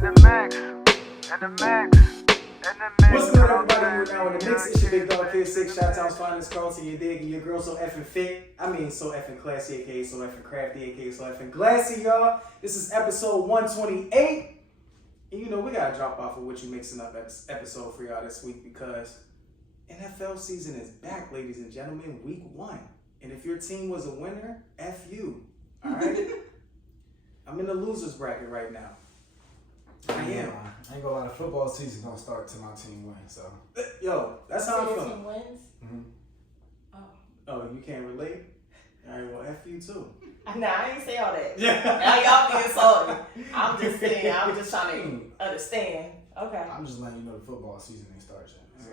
What's good, everybody? We're now in the mix. It's your big dog Kid 6. Shout-outs, finest Carlton, you dig, and your girl so effing fit. I mean, so effing classy, aka so effing crafty, aka so effing glassy, y'all. This is episode 128. And you know, we gotta drop off of what you mixing up episode for y'all this week because NFL season is back, ladies and gentlemen, week 1. And if your team was a winner, F you. Alright? I'm in the losers bracket right now. I am. I ain't gonna lie, the football season gonna start till my team wins, so. Yo, that's how I'm your feeling. team wins? Mm-hmm. Oh, you can't relate? Alright, well, F you too. Nah, I ain't say all that. Yeah. Now y'all being salty. I'm just saying, I'm just trying to understand. Okay. I'm just letting you know the football season ain't started yet. So.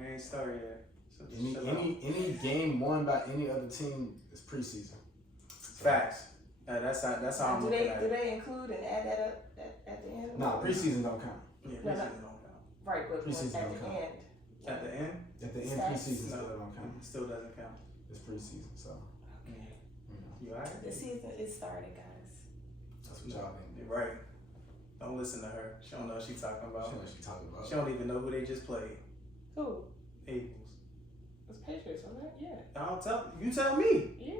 It ain't started yet. So Any game won by any other team is preseason. So. Facts. That's how I'm looking at it. Do they include and add that up at the end? Nah, preseason don't count. Yeah, preseason don't count. Right, but Preseason at don't the count. end. At the end? At the end, preseason still don't count. Still doesn't count. It's preseason, so. Okay. You alright? The season is started, guys. That's what y'all think. You're right. Don't listen to her. She don't know what she's talking about. She know what she talking about. She don't even know who they just played. Who? Eagles. It's Patriots, wasn't it? Yeah. You tell me. Yeah.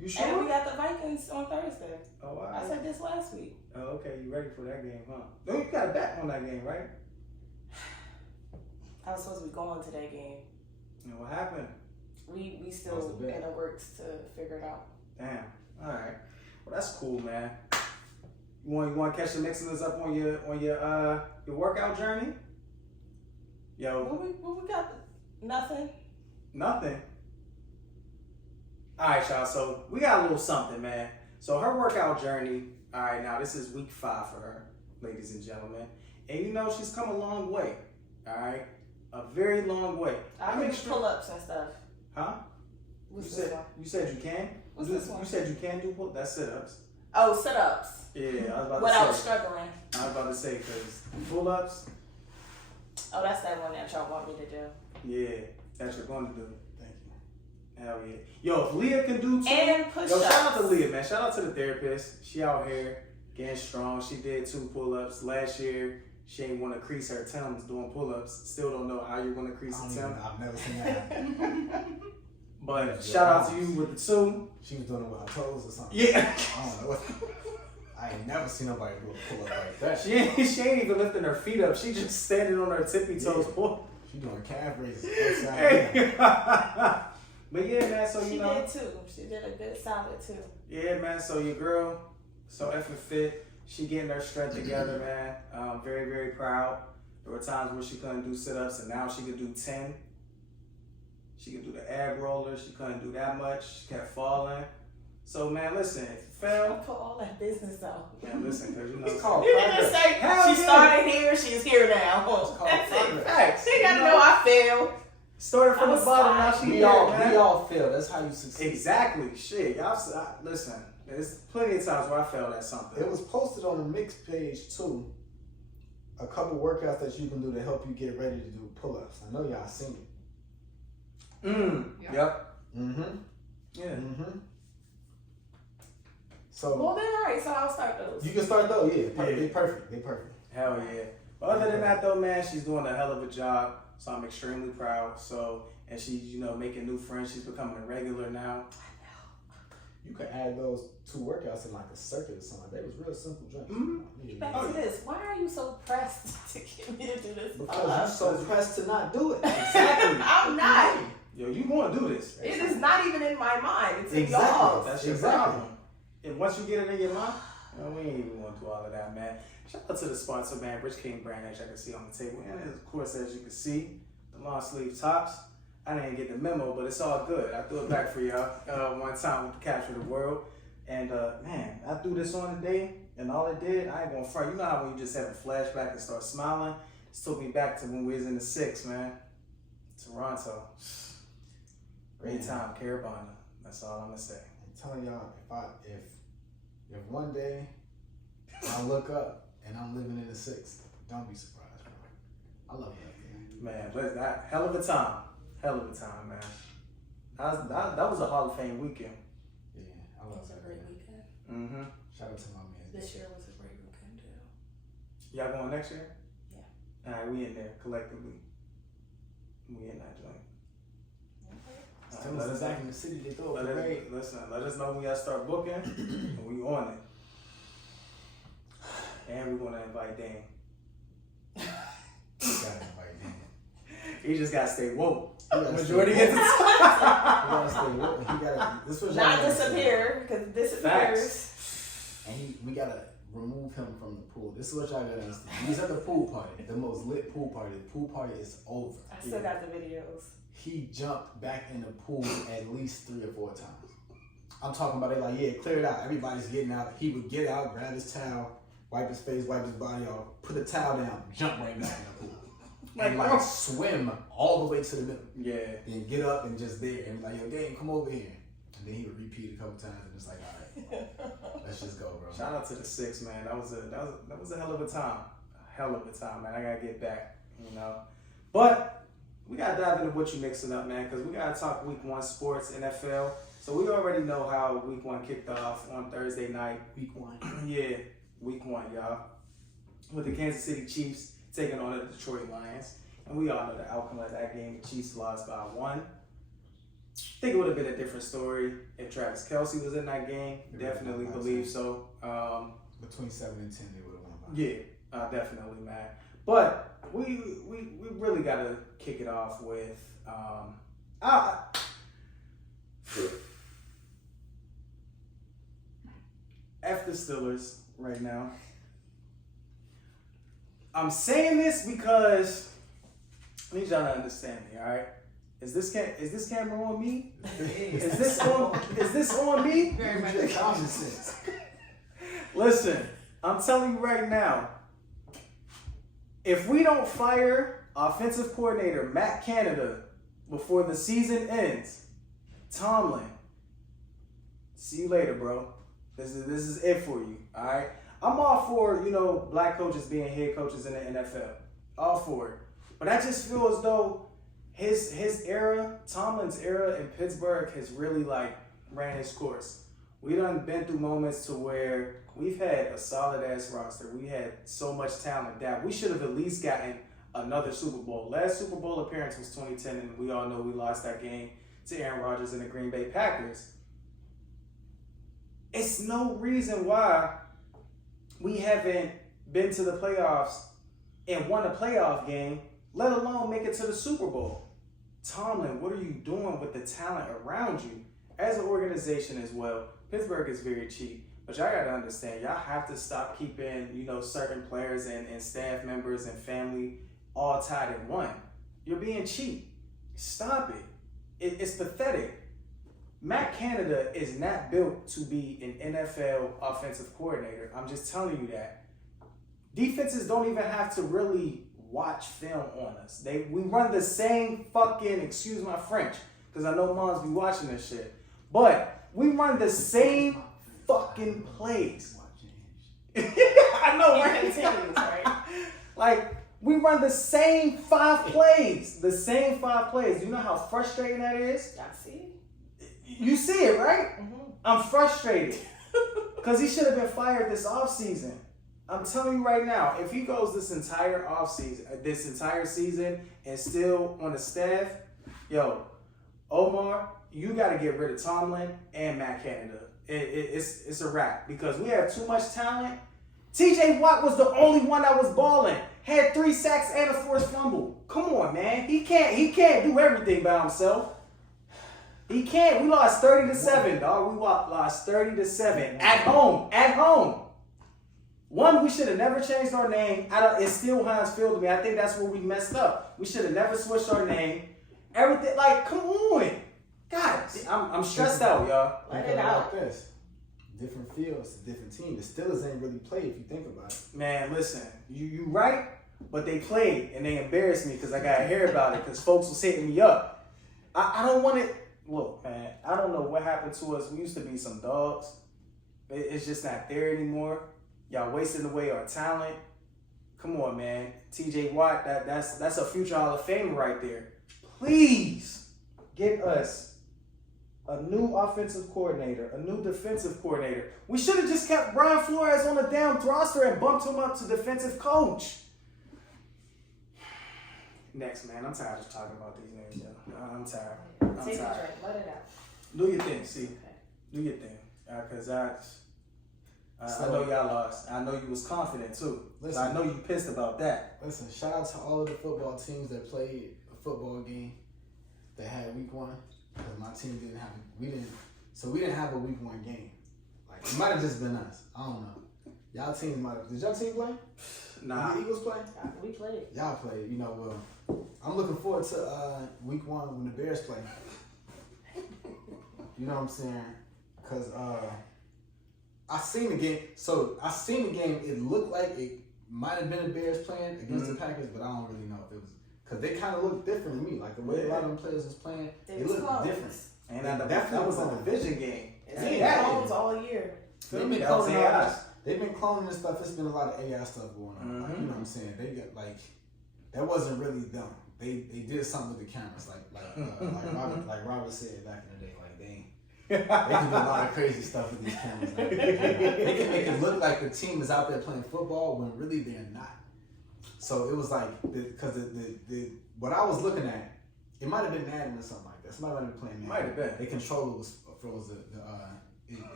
You sure? And we got the Vikings on Thursday. Oh, wow. I said this last week. Oh, okay. You ready for that game, huh? No, you got a bet on that game, right? I was supposed to be going to that game. And what happened? We still What's the bet? in the works to figure it out. Damn. All right. Well, that's cool, man. You want to catch the mixing up on your workout journey? Yo. What we got? Nothing. Nothing. All right, y'all. So we got a little something, man. So her workout journey. All right, now this is week 5 for her, ladies and gentlemen. And you know she's come a long way. All right, a very long way. I make pull-ups and stuff. Huh? What's this one? You said you can. What's this one? You said you can do pull. That's sit-ups. Oh, sit-ups. Yeah, I was about When to say. I was struggling. I was about to say because pull-ups. Oh, that's that one that y'all want me to do. Yeah, that you're going to do. Thank you. Hell yeah. Yo, if Leah can do too. And push-ups. Yo, shout out to Leah, man. Shout out to the therapist. She out here getting strong. She did 2 pull-ups. Last year, she ain't want to crease her Timbs doing pull-ups. Still don't know how you're going to crease a Tim. I've never seen that happen. But shout out to you with the 2. She was doing it with her toes or something. Yeah. I don't know what. I ain't never seen nobody do a pull-up like that. She ain't even lifting her feet up. She just standing on her tippy toes. Yeah. She doing calf raises upside down. But yeah, man, so She you know. did too. She did a good solid too. Yeah, man, so your girl, so effing fit. She getting her strength together, man. Very, very proud. There were times where she couldn't do sit-ups, and now she could do 10. She could do the ab roller. She couldn't do that much. She kept falling. So, man, listen, if you fail, Don't put all that business out. man, listen, because you know. It's called You can just say Hell she yeah. started here, she's here now. That's it. progress. Facts. She gotta You know I failed. Started from I'm the bottom, now she We here, all man. fail. That's how you succeed. Exactly. Shit, listen, there's plenty of times where I failed at something. It was posted on the mix page too. A couple workouts that you can do to help you get ready to do pull-ups. I know y'all seen it. Yep. Mm-hmm. Yeah. Mm-hmm. So Well then, alright, so I'll start those. you can start though, yeah. Yeah. They perfect. They perfect. Hell yeah. But other than that though, man, she's doing a hell of a job. So I'm extremely proud. So, and she's, you know, making new friends. She's becoming a regular now. You could add those 2 workouts in like a circuit or something. They was real simple drinks. Mhm. Back to this. Why are you so pressed to get me to do this? Because you're so pressed to not do it. Exactly. I'm not. Yo, you gonna do this. It is not even in my mind. It's in Exactly. y'all. That's your Exactly. problem. And once you get it in your mind, you know, we ain't even gonna do all of that, man. Shout out to the sponsor, man, Rich King brand, as y'all can see on the table. And of course, as you can see, the long sleeve tops. I didn't get the memo, but it's all good. I threw it back for y'all one time with the Capture the World. And man, I threw this on today, and all it did, I ain't gonna front. You know how when you just have a flashback and start smiling? It took me back to when we was in the 6, man. Toronto. Great time, Carabana. That's all I'm gonna say. I'm telling y'all, if one day I look up and I'm living in the 6, don't be surprised, bro. I love that Man, but that hell of a time. Hell of a time, man. That was a Hall of Fame weekend. Yeah, I It love was a that. great weekend. Mm-hmm. Shout out to my man. This year was a great weekend too. Y'all going next year? Yeah. All right, we in there collectively. We in that joint. Tell us back in the city, they throw a parade. Listen, let us know when y'all start booking, and we on it. And we're gonna invite Dan. Gotta invite Dan. He just gotta stay woke. Majority gets He gotta stay woke. He gotta. This was Not disappear, because it disappears. And we gotta remove him from the pool. This is what y'all gotta understand. He's at the pool party, the most lit pool party. The pool party is over. I still got the videos. He jumped back in the pool at least 3 or 4 times. I'm talking about it like, yeah, clear it out. Everybody's getting out. He would get out, grab his towel, wipe his face, wipe his body off, put the towel down, jump right back in the pool. And like swim all the way to the middle. Yeah. Then get up and just there and be like, yo, Dan, come over here. And then he would repeat a couple times and it's like, all right, let's just go, bro. Shout out to the 6, man. That was a hell of a time. A hell of a time, man. I gotta get back, you know. But we gotta dive into what you mixing up, man, because we gotta talk week 1 sports, NFL. So we already know how week 1 kicked off on Thursday night. Week 1. Yeah, week 1, y'all. With the Kansas City Chiefs taking on the Detroit Lions. And we all know the outcome of that game. The Chiefs lost by 1. I think it would have been a different story if Travis Kelce was in that game. Definitely believe so. Between 7 and 10, they would have won by. Yeah, definitely, man. But we really got to kick it off with F the Steelers right now. I'm saying this because I need y'all to understand me, all right? Is this camera on me? Is this on me? Very much common sense. Listen, I'm telling you right now, if we don't fire offensive coordinator Matt Canada before the season ends, Tomlin, see you later, bro. This is it for you, all right? I'm all for, black coaches being head coaches in the NFL. All for it. But I just feel as though his era, Tomlin's era in Pittsburgh has really ran its course. We done been through moments to where we've had a solid ass roster. We had so much talent that we should have at least gotten another Super Bowl. Last Super Bowl appearance was 2010, and we all know we lost that game to Aaron Rodgers and the Green Bay Packers. It's no reason why we haven't been to the playoffs and won a playoff game, let alone make it to the Super Bowl. Tomlin, what are you doing with the talent around you? As an organization as well, Pittsburgh is very cheap. But y'all gotta understand, y'all have to stop keeping, certain players and staff members and family all tied in one. You're being cheap. Stop it. It's pathetic. Matt Canada is not built to be an NFL offensive coordinator. I'm just telling you that. Defenses don't even have to really watch film on us. We run the same fucking, excuse my French, because I know moms be watching this shit. But we run the same fucking plays. I know, right? Continues, right? We run the same 5 plays. The same 5 plays. You know how frustrating that is? I see. You see it, right? Mm-hmm. I'm frustrated. Because he should have been fired this offseason. I'm telling you right now, if he goes this entire season, and still on the staff, Omar, you got to get rid of Tomlin and Matt Canada. It's a wrap because we have too much talent. TJ Watt was the only one that was balling. Had 3 sacks and a forced fumble. Come on, man. He can't do everything by himself. He can't. We lost 30-7, dog. We lost 30-7 at home. One, we should have never changed our name. It's still Heinz Field to me. I think that's where we messed up. We should have never switched our name. Everything, come on. God, I'm stressed out, y'all. Let it out. Like this. Different fields, different team. The Steelers ain't really played if you think about it. Man, listen, you right, but they played and they embarrassed me because I got to hear about it because folks was hitting me up. I don't want it. Look, man, I don't know what happened to us. We used to be some dogs. It's just not there anymore. Y'all wasting away our talent. Come on, man. TJ Watt, that's a future Hall of Famer right there. Please get us a new offensive coordinator, a new defensive coordinator. We should have just kept Brian Flores on the damn roster and bumped him up to defensive coach. Next, man. I'm tired of talking about these names, yo. I'm tired. I'm Take tired. a drink. Let it out. Do your thing, see. Okay. Do your thing. Because I know y'all lost. I know you was confident, too. Listen. So I know you pissed about that. Listen, shout out to all of the football teams that played a football game that had week 1. Because my team didn't have we didn't have a week 1 game. Like it might have just been us. I don't know. Y'all teams might have. Did y'all team play? Nah. Did the Eagles play? We played. Y'all played. You know, well, I'm looking forward to week 1 when the Bears play. You know what I'm saying? Because I seen the game. So I seen the game. It looked like it might have been the Bears playing against the Packers, but I don't really know if it was. Because they kind of looked different to me. Like the way a lot of them players was playing, they looked different. And that was a division game. It's been clones all year. They've been cloning all this. They've been cloning and stuff. It's been a lot of AI stuff going on. Like, you know what I'm saying? They got like that wasn't really them. They did something with the cameras, like Robert said back in the day. Like they can do a lot of crazy stuff with these cameras. Like, they can make it look like the team is out there playing football when really they're not. So it was like because the what I was looking at, it might have been Madden or something like that. Somebody might have been playing Madden. Might have been. The controller was froze. It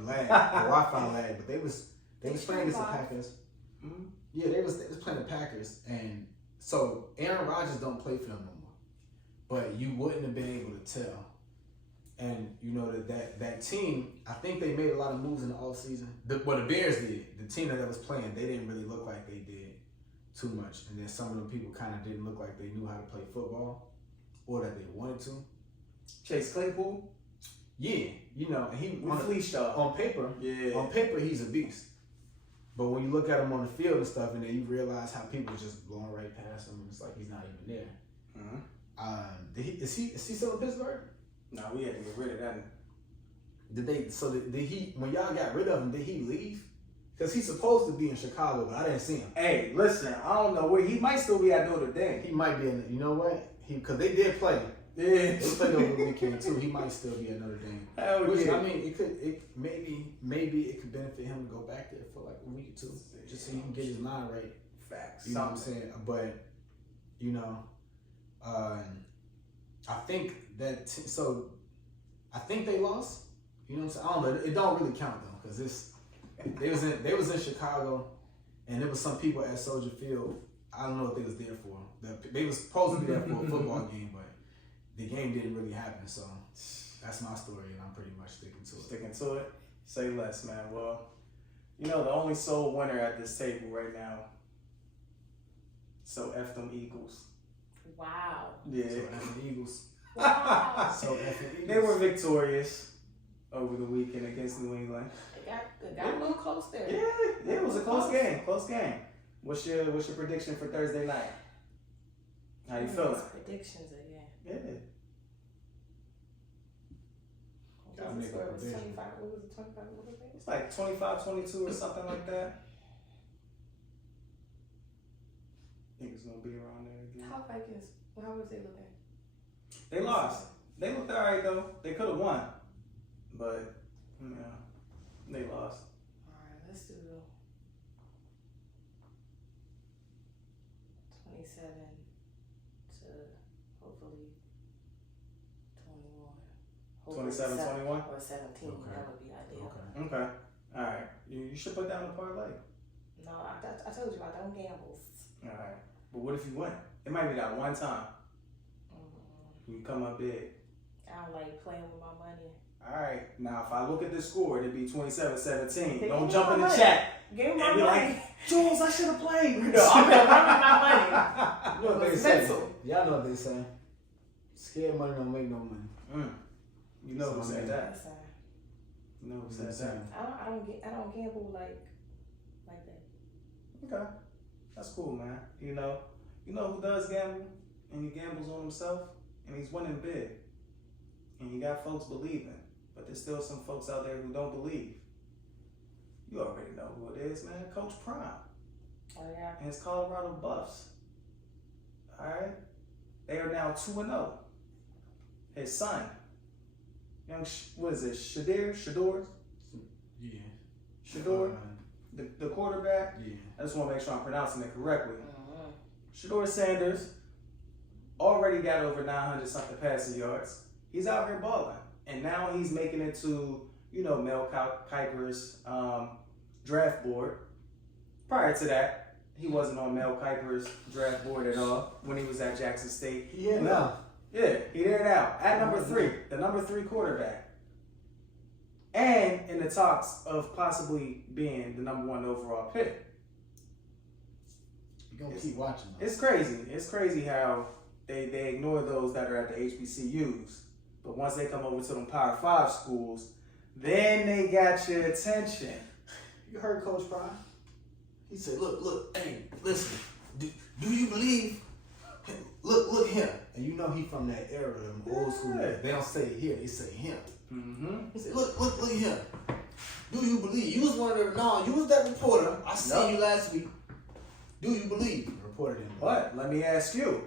lagged. The Wi-Fi lagged, but they was playing against the Packers. Mm-hmm. Yeah, they was playing the Packers, and so Aaron Rodgers don't play for them no more. But you wouldn't have been able to tell. And you know that team, I think they made a lot of moves in the offseason. The Bears did. The team that was playing, they didn't really look like they did too much. And then some of them people kind of didn't look like they knew how to play football or that they wanted to. Chase Claypool? Yeah, you know, and he fleeced y'all. On paper, he's a beast. But when you look at him on the field and stuff, and then you realize how people just blowing right past him, it's like he's not even there. Mm-hmm. Is he still in Pittsburgh? No, we had to get rid of that. Did he? When y'all got rid of him, did he leave? Because he's supposed to be in Chicago, but I didn't see him. Hey, listen, I don't know where he might still be at Notre Dame. He might be in. You know what? Because they did play. Yeah, they played over the weekend too. He might still be at Notre Dame. Which, yeah. I mean, maybe it could benefit him to go back there for like a week or two, just so he can get his mind right. Facts. You know what I'm saying? But you know, I think that I think they lost. You know what I'm saying? I don't know. It don't really count though, because they was in Chicago, and there was some people at Soldier Field. I don't know what they was there for. They was supposed to be there for a football game, but the game didn't really happen. So that's my story, and I'm pretty much sticking to it. Sticking to it? Say less, man. Well, you know, the only sole winner at this table right now. So F them Eagles. Wow. So Yeah. F the Eagles. Wow. So F the Eagles. They were victorious over the weekend against New England. It got a little close there. Yeah, it was a close game. Close game. What's your prediction for Thursday night? How you feeling? Predictions again. Yeah. I'll make a prediction. 25, what was it, 25? What was it? It's like 25-22 or something like that. I think it's gonna be around there again. How Vikings? How was they looking? They lost. They looked alright though. They could have won, but you know, they lost. All right, let's do 27 to hopefully 21. 27-21? Or 17. Okay. That would be ideal. Okay. Okay. All right. You should put down a parlay. No, I told you I don't gamble. All right. But what if you win? It might be that one time. You come up big. I don't like playing with my money. All right. Now, if I look at the score, it'd be 27-17. Hey, Don't give jump me in my the money. chat. Give me my And be money. like, Jules, I should have played. No, I'm gonna run with my money. You know what they It's say? mental. Y'all know what they say. Scared money don't make no money. You know who said that? Listen, You know who said that? I don't gamble like that. Okay. That's cool, man. You know who does gamble? And he gambles on himself, and he's winning big. And you got folks believing, but there's still some folks out there who don't believe. You already know who it is, man. Coach Prime Oh yeah. and his Colorado Buffs. All right? They are now 2-0. His son. You know what is it, Shador? Yeah. Shador? The quarterback? Yeah. I just want to make sure I'm pronouncing it correctly. Mm-hmm. Shador Sanders already got over 900 something passing yards. He's out here balling. And now he's making it to, Mel Kiper's draft board. Prior to that, he wasn't on Mel Kiper's draft board at all when he was at Jackson State. Yeah, no. Yeah, he there now. At number 3, the number 3 quarterback. And in the talks of possibly being the number 1 overall pick. You're going to keep watching them. It's crazy. It's crazy how they ignore those that are at the HBCUs. But once they come over to them Power 5 schools, then they got your attention. You heard Coach Prime? He said, look, hey, listen, do you believe? Look him. And you know he from that era, them old school. They don't say it here, they say him. Mm-hmm. He said, look him. Do you believe? You was one of the, no, you was that reporter. I seen you last week. Do you believe? The reporter didn't. But let me ask you,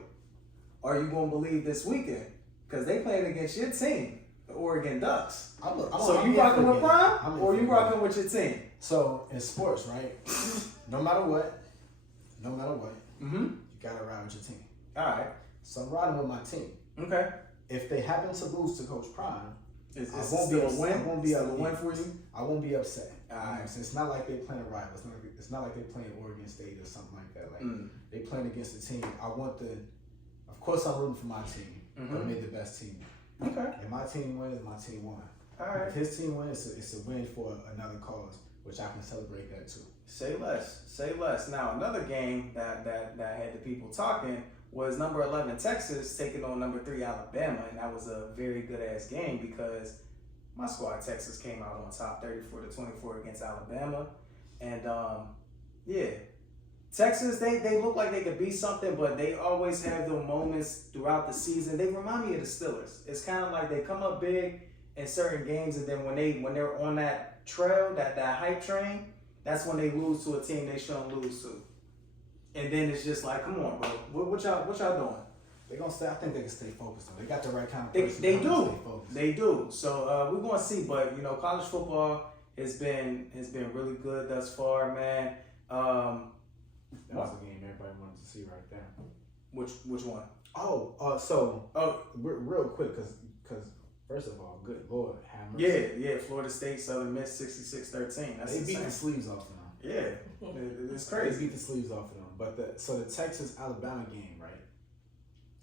are you going to believe this weekend? Because they playing against your team, the Oregon Ducks. So you rocking with Prime, or you rocking with your team? So in sports, right? no matter what, Mm-hmm. you gotta ride with your team. All right. So I'm riding with my team. Okay. If they happen to lose to Coach Prime, Is I this won't still be a win? I won't be Still a upset. win for you? I won't be upset. All right. So it's not like they're playing rivals. It's not like they're playing Oregon State or something like that. Like they playing against the team. Of course I'm rooting for my team. But make the best team. Okay. If my team wins, my team won. All right. If his team wins, it's a win for another cause, which I can celebrate that too. Say less. Say less. Now, another game that had the people talking was number 11 Texas taking on number 3 Alabama, and that was a very good-ass game because my squad, Texas, came out on top 34-24 against Alabama. And, yeah, Texas, they look like they could be something, but they always have those moments throughout the season. They remind me of the Steelers. It's kind of like they come up big in certain games, and then when they're on that trail, that hype train, that's when they lose to a team they shouldn't lose to. And then it's just like, come on, bro, what y'all doing? They're gonna stay. I think they can stay focused though. They got the right kind of They person. They do. So we're gonna see, but college football has been really good thus far, man. That was the game everybody wanted to see right there. Which one? Real quick, because first of all, good Lord, have mercy. Yeah, Florida State, Southern Miss, 66-13. They beat the sleeves off of them. Yeah, it's They crazy. beat the sleeves off of them. But the Texas Alabama game, right?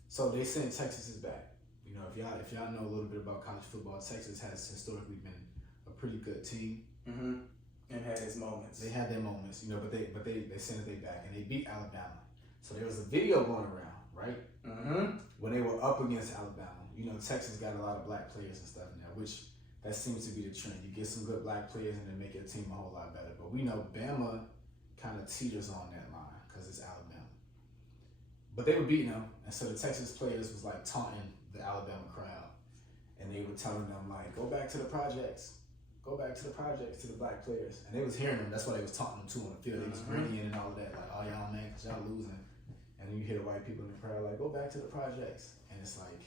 So they saying Texas is back. If y'all know a little bit about college football, Texas has historically been a pretty good team. Mm-hmm. And had his moments. They had their moments, but they saying that they back and they beat Alabama. So there was a video going around, right? Mm-hmm. When they were up against Alabama. Texas got a lot of black players and stuff now, which that seems to be the trend. You get some good black players and then make your team a whole lot better. But we know Bama kind of teeters on that line because it's Alabama. But they were beating them, and so the Texas players was like taunting the Alabama crowd, and they were telling them like, "Go back to the projects, go back to the projects," to the black players, and they was hearing them. That's why they was taunting them too on the field. They was grinning and all of that, like, "Oh y'all man, cause y'all losing," and then you hear the white people in the crowd like, "Go back to the projects," and it's like,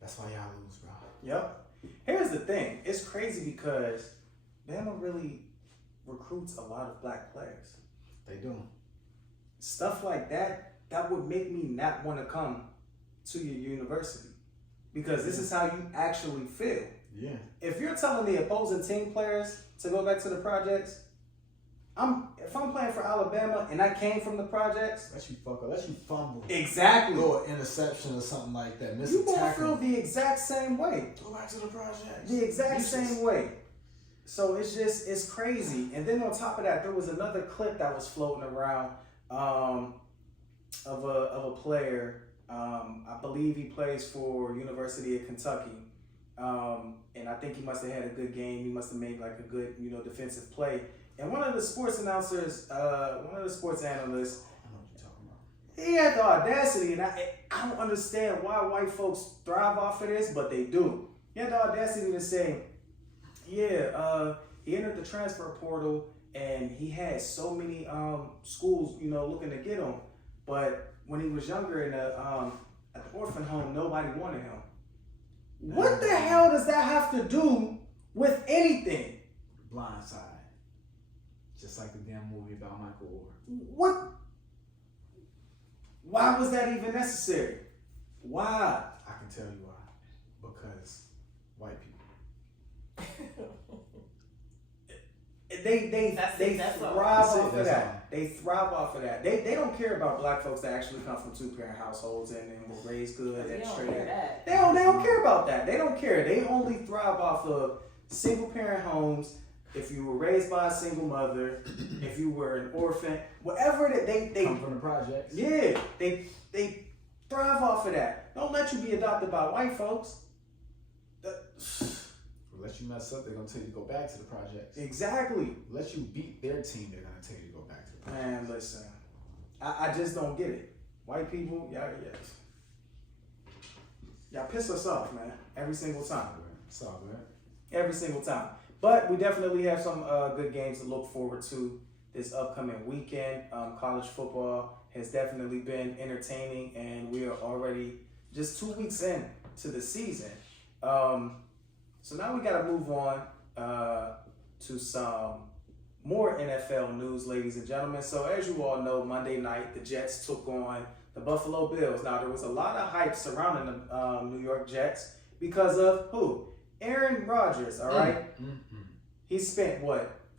that's why y'all lose, bro. Yep. Here's the thing. It's crazy because Bama really recruits a lot of black players. They do. Stuff like that would make me not want to come to your university because this is how you actually feel. Yeah. If you're telling the opposing team players to go back to the projects, if I'm playing for Alabama and I came from the projects, Let you fuck up. Let you fumble. Exactly. Or interception or something like that. Miss You a gonna tackle. feel the exact same way. Go back to the projects. The exact same way. So it's crazy. And then on top of that, there was another clip that was floating around of a player. I believe he plays for University of Kentucky. And I think he must have had a good game. He must have made like a good, defensive play. And one of the sports analysts, I know what you're talking about. he had the audacity, and I don't understand why white folks thrive off of this, but they do. He had the audacity to say, he entered the transfer portal, and he had so many schools, looking to get him. But when he was younger in at the orphan home, nobody wanted him. What the hell does that have to do with anything? Blindside. Just like the damn movie about Michael Orr. What? Why was that even necessary? Why? I can tell you why. Because white people. They That's thrive all. off of That's that. all. They thrive off of that. They don't care about black folks that actually come from 2-parent households and were raised good They and don't straight. hear that. They don't care about that. They don't care. They only thrive off of single parent homes. If you were raised by a single mother, if you were an orphan, whatever that they come from the projects. yeah, they thrive off of that. Don't let you be adopted by white folks. Unless you mess up, they're gonna tell you to go back to the projects. Exactly. Unless you beat their team, they're gonna tell you to go back to the projects. Man, listen, I just don't get it. White people, y'all piss us off, man, every single time. It's all good. Every single time. But we definitely have some good games to look forward to this upcoming weekend. College football has definitely been entertaining, and we are already just 2 weeks in to the season. So now we got to move on to some more NFL news, ladies and gentlemen. So as you all know, Monday night, the Jets took on the Buffalo Bills. Now, there was a lot of hype surrounding the New York Jets because of who? Aaron Rodgers, all right? He spent,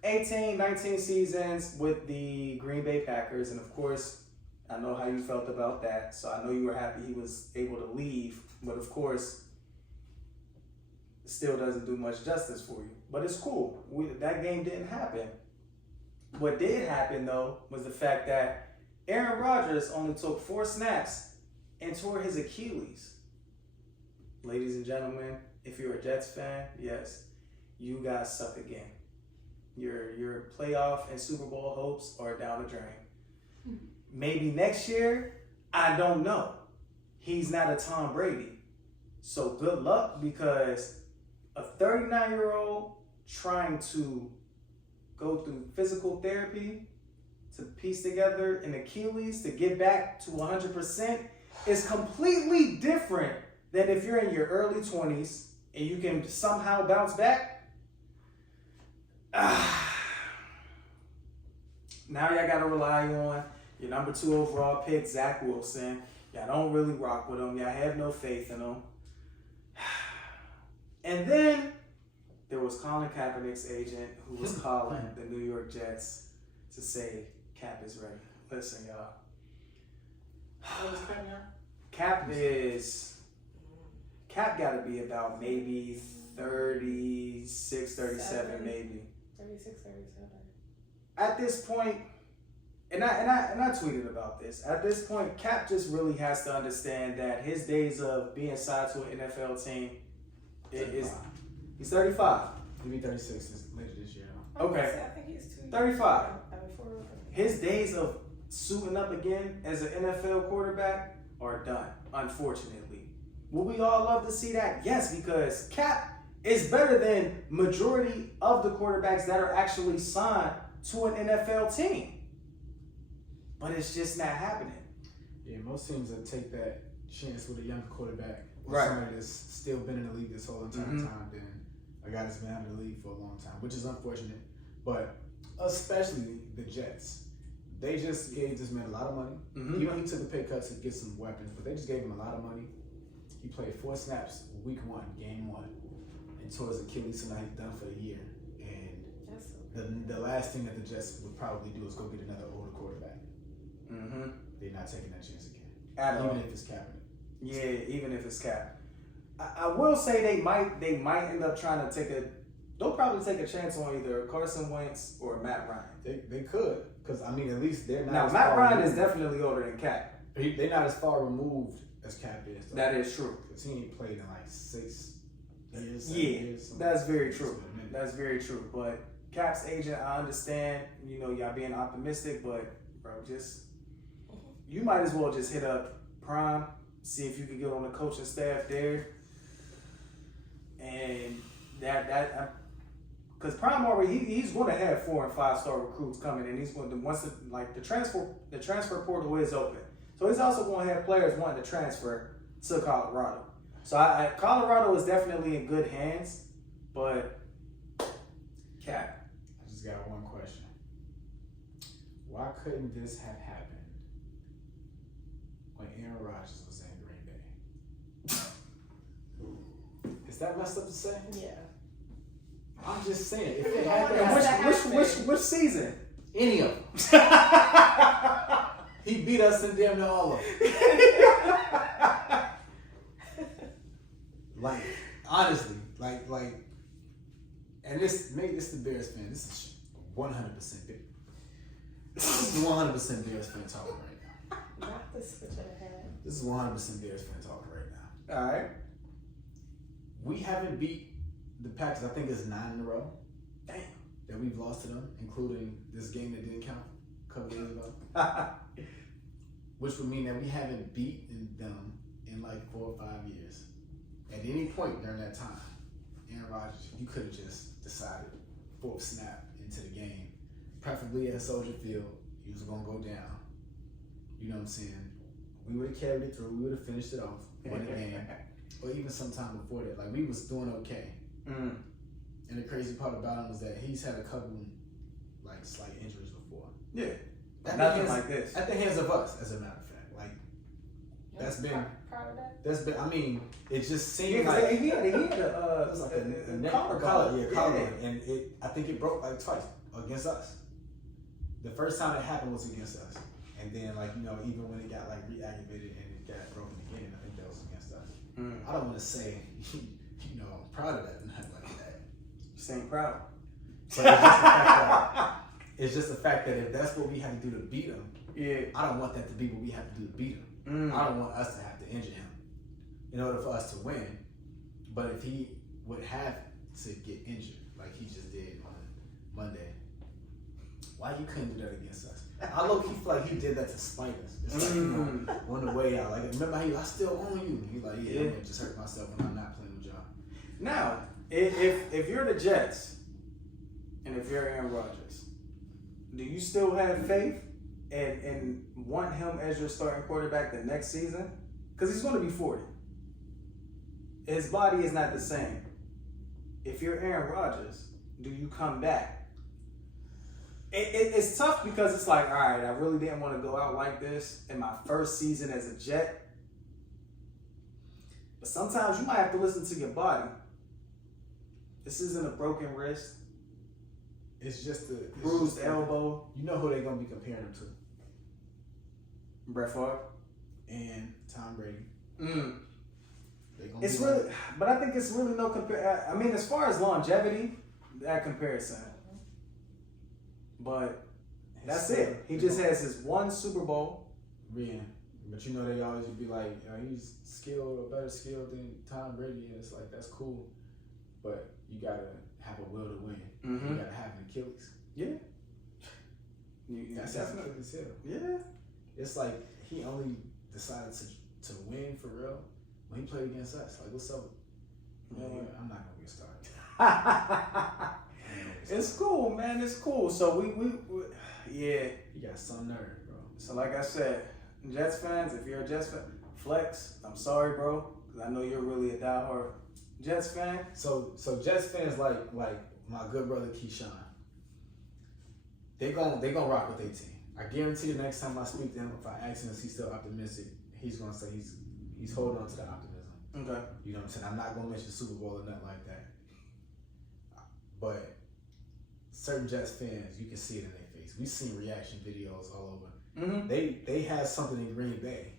18, 19 seasons with the Green Bay Packers. And, of course, I know how you felt about that. So I know you were happy he was able to leave. But, of course, it still doesn't do much justice for you. But it's cool. That game didn't happen. What did happen, though, was the fact that Aaron Rodgers only took 4 snaps and tore his Achilles. Ladies and gentlemen, if you're a Jets fan, yes, you guys suck again. Your playoff and Super Bowl hopes are down the drain. Maybe next year, I don't know. He's not a Tom Brady. So good luck, because a 39-year-old trying to go through physical therapy to piece together an Achilles to get back to 100% is completely different than if you're in your early 20s and you can somehow bounce back. Now y'all got to rely on your number 2 overall pick, Zach Wilson. Y'all don't really rock with him. Y'all have no faith in him. And then there was Colin Kaepernick's agent who was calling the New York Jets to say Cap is ready. Listen, y'all. What was Cap now? Cap got to be about maybe 36, 37 maybe. 36, 37. At this point, and I tweeted about this. At this point, Cap just really has to understand that his days of being signed to an NFL team he's 35. He'll be 36 later this year. Okay. I think he's 35. His days of suiting up again as an NFL quarterback are done, unfortunately. Would we all love to see that? Yes, because Cap is better than majority of the quarterbacks that are actually signed to an NFL team. But it's just not happening. Yeah, most teams will take that chance with a younger quarterback. Or Right. somebody that's still been in the league this whole entire time than a guy that's been out of the league for a long time, which is unfortunate. But especially the Jets. They just gave this man a lot of money. Mm-hmm. You know, he took a pay cut to get some weapons, but they just gave him a lot of money. He played 4 snaps week 1, game 1, and tore his Achilles, so now he's done for the year. And the last thing that the Jets would probably do is go get another older quarterback. Mm-hmm. They're not taking that chance again. At all. Even if it's Kaepernick. Yeah, even if it's Cap. I will say they might end up trying to they'll probably take a chance on either Carson Wentz or Matt Ryan. They could, because I mean, at least they're not. Now, as Matt far Ryan removed. is definitely older than Cap. They're not as far removed as Cap is. Though. That is true. Because he ain't played in like 6 years. 7 Yeah, years, that's very it's true. been a minute. That's very true. But Cap's agent, I understand, y'all being optimistic, but bro, you might as well just hit up Prime, see if you can get on the coaching staff there. And because Prime already he's going to have 4 and 5 star recruits coming, and he's going to once the transfer portal is open, so he's also going to have players wanting to transfer to Colorado. So Colorado is definitely in good hands, but Cap. I just got one question. Why couldn't this have happened when Aaron Rodgers was in Green Bay? Is that messed up to say? Yeah. I'm just saying. If it Why happened, Which season? any of them. He beat us in damn near all of them. Like, honestly, like, and this the Bears fan. This is 100% big. This is 100% Bears fan talking right now. Not the switch of the head. This is 100% Bears fan talking right now. All right. We haven't beat the Packers. I think it's 9 in a row. Damn. That we've lost to them, including this game that didn't count a couple years ago. Which would mean that we haven't beaten them in like 4 or 5 years. At any point during that time, Aaron Rodgers, you could have just decided 4th snap into the game, preferably at Soldier Field. You was gonna go down. You know what I'm saying? We would have carried it through. We would have finished it off, won the game. Or even sometime before that, like we was doing okay. Mm. And the crazy part about him was that he's had a couple like slight injuries before. Yeah. At Nothing like this. At the hands of us, as a matter of fact. Like that's been. I mean, it just seemed like he had it was like a neck collarbone, and I think it broke like twice against us. The first time it happened was against us, and then like even when it got like reactivated and it got broken again, I think that was against us. Mm. I don't want to say I'm proud of that and nothing like that. Just ain't proud. But it's just the fact that if that's what we had to do to beat him, I don't want that to be what we have to do to beat him. Mm. I don't want us to have to injure him in order for us to win. But if he would have to get injured like he just did on Monday, why you couldn't do that against us? I low key feel like he did that to spite us. It's like on the way out. Like remember how I still own you? He's like, I'm gonna just hurt myself when I'm not playing with y'all. Now, if you're the Jets and if you're Aaron Rodgers, do you still have faith and want him as your starting quarterback the next season? Because he's going to be 40. His body is not the same. If you're Aaron Rodgers, do you come back? It's tough because it's like, all right, I really didn't want to go out like this in my first season as a Jet. But sometimes you might have to listen to your body. This isn't a broken wrist. It's just a bruised elbow. You know who they're going to be comparing him to? Brett Favre and Tom Brady. It's really, but I think it's really no compare. I mean, as far as longevity, that comparison. But that's it. He just has his one Super Bowl. Yeah, but they always would be like, he's skilled or better skilled than Tom Brady, and it's like that's cool, but you gotta have a will to win. Mm-hmm. You gotta have an Achilles. Yeah. That's Achilles heel. Yeah. It's like he only decided to win for real when he played against us. Like, what's up? Man, I'm not gonna get started. It's cool, man. It's cool. So we You got some nerve, bro. So like I said, Jets fans, if you're a Jets fan, flex. I'm sorry, bro, because I know you're really a diehard Jets fan. So Jets fans like my good brother Keyshawn, they gonna rock with their team. I guarantee you next time I speak to him, if I ask him if he's still optimistic, he's gonna say he's holding on to the optimism. Okay. You know what I'm saying? I'm not gonna mention Super Bowl or nothing like that. But certain Jets fans, you can see it in their face. We've seen reaction videos all over. Mm-hmm. They had something in Green Bay.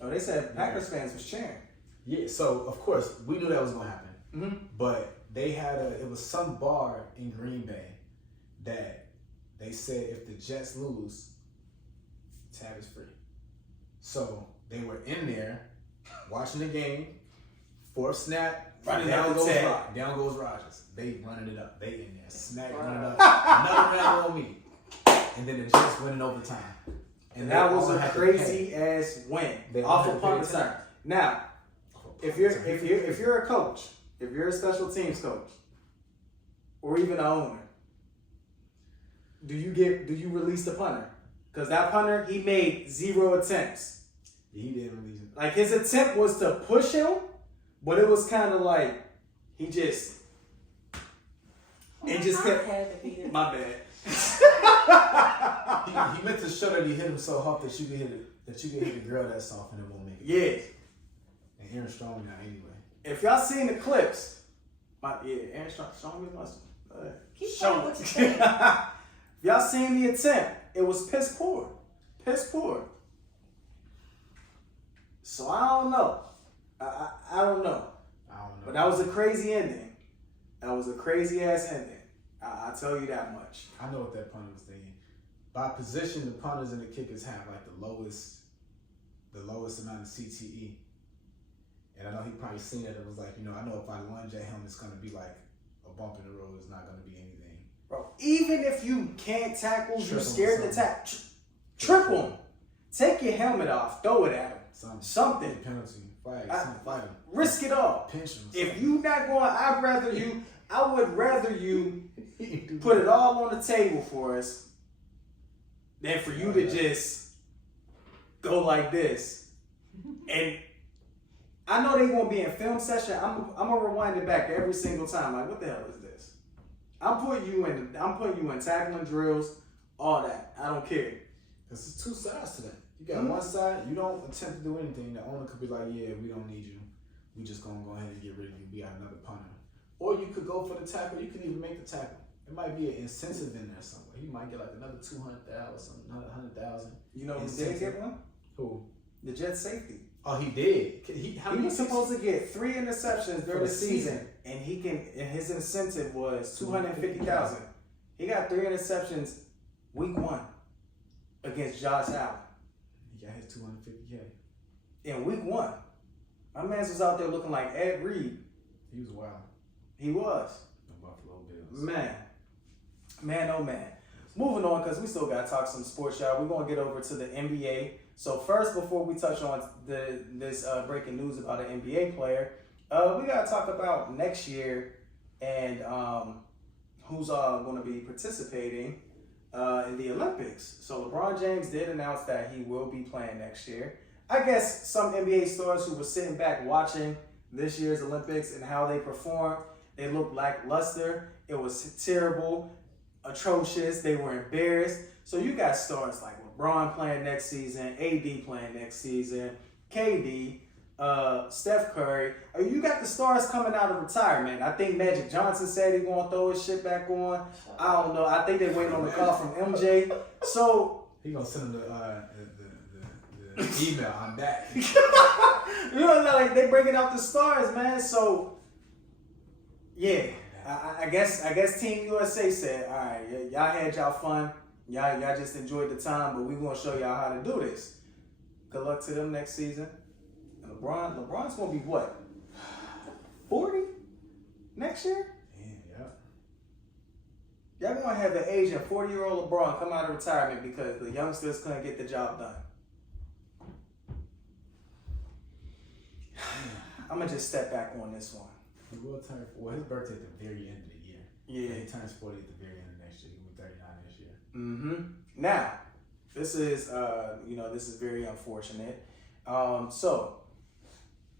Oh, they said Packers fans was cheering. Yeah, so of course we knew that was gonna happen. Mm-hmm. But they had it was some bar in Green Bay that they said if the Jets lose, tab is free. So they were in there watching the game. 4th snap, down goes Rodgers. They running it up. They in there, smack running up. Another round on me, and then the Jets winning overtime. And that was a crazy ass win off a punt return. Now, if you're a coach, if you're a special teams coach, or even an owner, do you release the punter? Because that punter, he made 0 attempts. He didn't release it. Like his attempt was to push him, But it was kind of like he just it just kept. Had to be there. My bad. He meant to show that he hit him so hard that you can hit it. That you can hit a girl that soft and it won't make it. Yeah. And Aaron Strong now anyway. If y'all seen the clips, Aaron Strong is muscle. Keep saying what you saying. If y'all seen the attempt, it was piss poor. Piss poor. So I don't know. I don't know. But that was a crazy ending. That was a crazy ass ending. I'll tell you that much. I know what that punter was thinking. By position, the punters and the kickers have like the lowest amount of CTE. And I know he probably seen it and was like, I know if I lunge at him, it's gonna be like a bump in the road. It's not gonna be anything. Bro, even if you can't tackle, you're Triple scared to tackle. Triple him. Take your helmet off. Throw it at him. Something. Penalty. Fight him. Risk it all. Pinch him. If you not going, I would rather you put it all on the table for us than for you to just go like this. And I know they're gonna be in film session. I'm gonna rewind it back every single time. Like, what the hell is this? I'm putting you in tackling drills, all that. I don't care. Because there's two sides to that. You got one side, you don't attempt to do anything. The owner could be like, yeah, we don't need you. We just gonna go ahead and get rid of you. We got another punter. Or you could go for the tackle. You could even make the tackle. It might be an incentive in there somewhere. You might get like another 200,000, something, another 100,000. You know who did get one? Who? The Jets safety. Oh, he did. He was supposed to get 3 interceptions during the season, and his incentive was $250,000. He got 3 interceptions week 1 against Josh Allen. He got his $250K. In week 1. My man was out there looking like Ed Reed. He was wild. He was. The Buffalo Bills. Man, oh man. Moving on, because we still got to talk some sports, y'all. We're going to get over to the NBA. So first, before we touch on this breaking news about an NBA player, we got to talk about next year and who's going to be participating in the Olympics. So LeBron James did announce that he will be playing next year. I guess some NBA stars who were sitting back watching this year's Olympics and how they performed, they looked lackluster. It was terrible, atrocious. They were embarrassed. So you got stars like LeBron playing next season, AD playing next season, KD, Steph Curry. You got the stars coming out of retirement. I think Magic Johnson said he going to throw his shit back on. I don't know. I think they're waiting on the call from MJ. So he going to send him the email. I'm back. Like they breaking out the stars, man. So yeah, I guess Team USA said, all right, y'all had y'all fun. Y'all just enjoyed the time, but we gonna show y'all how to do this. Good luck to them next season. And LeBron's gonna be what? 40 next year? Yeah. Y'all gonna have an Asian 40-year-old LeBron come out of retirement because the youngsters couldn't get the job done. I'm gonna just step back on this one. He will turn. Well, his birthday at the very end of the year. Yeah. And he turns 40 at the very end of next year. He'll be 39 this year. Now, this is this is very unfortunate. So,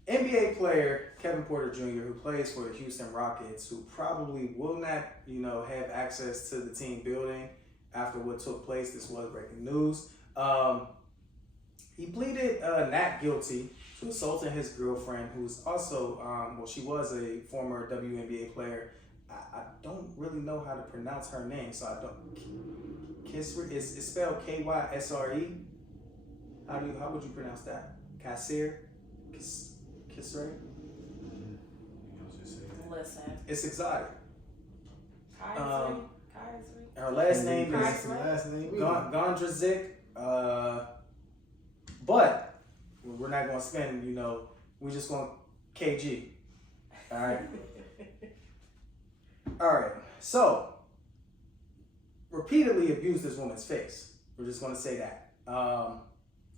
NBA player Kevin Porter Jr., who plays for the Houston Rockets, who probably will not, have access to the team building after what took place. This was breaking news. He pleaded not guilty to assaulting his girlfriend, who's also, she was a former WNBA player. I don't really know how to pronounce her name, so I don't. Kisre, it's spelled Kysre. How would you pronounce that? Kisre? Listen. It's exotic. Kyrie. Her last name is Gondrazik. But we're not gonna spend, we're just gonna KG. All right. All right. So, repeatedly abused this woman's face. We're just gonna say that.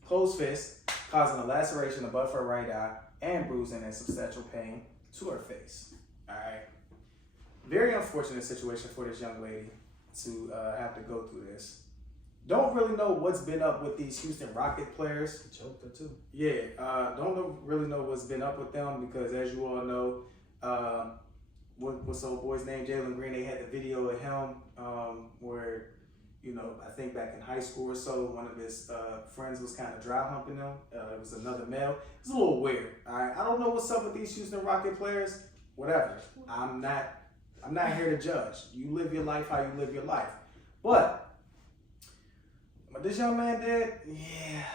Closed fist, causing a laceration above her right eye and bruising and substantial pain to her face. All right. Very unfortunate situation for this young lady to have to go through this. Don't really know what's been up with these Houston Rocket players. Choked her too. Yeah, really know what's been up with them because, as you all know, what's the old boy's name? Jalen Green. They had the video of him where, you know, I think back in high school or so, one of his friends was kind of dry humping him. It was another male. It's a little weird. All right, I don't know what's up with these Houston Rocket players. Whatever. I'm not here to judge. You live your life how you live your life. But what this young man did, yeah,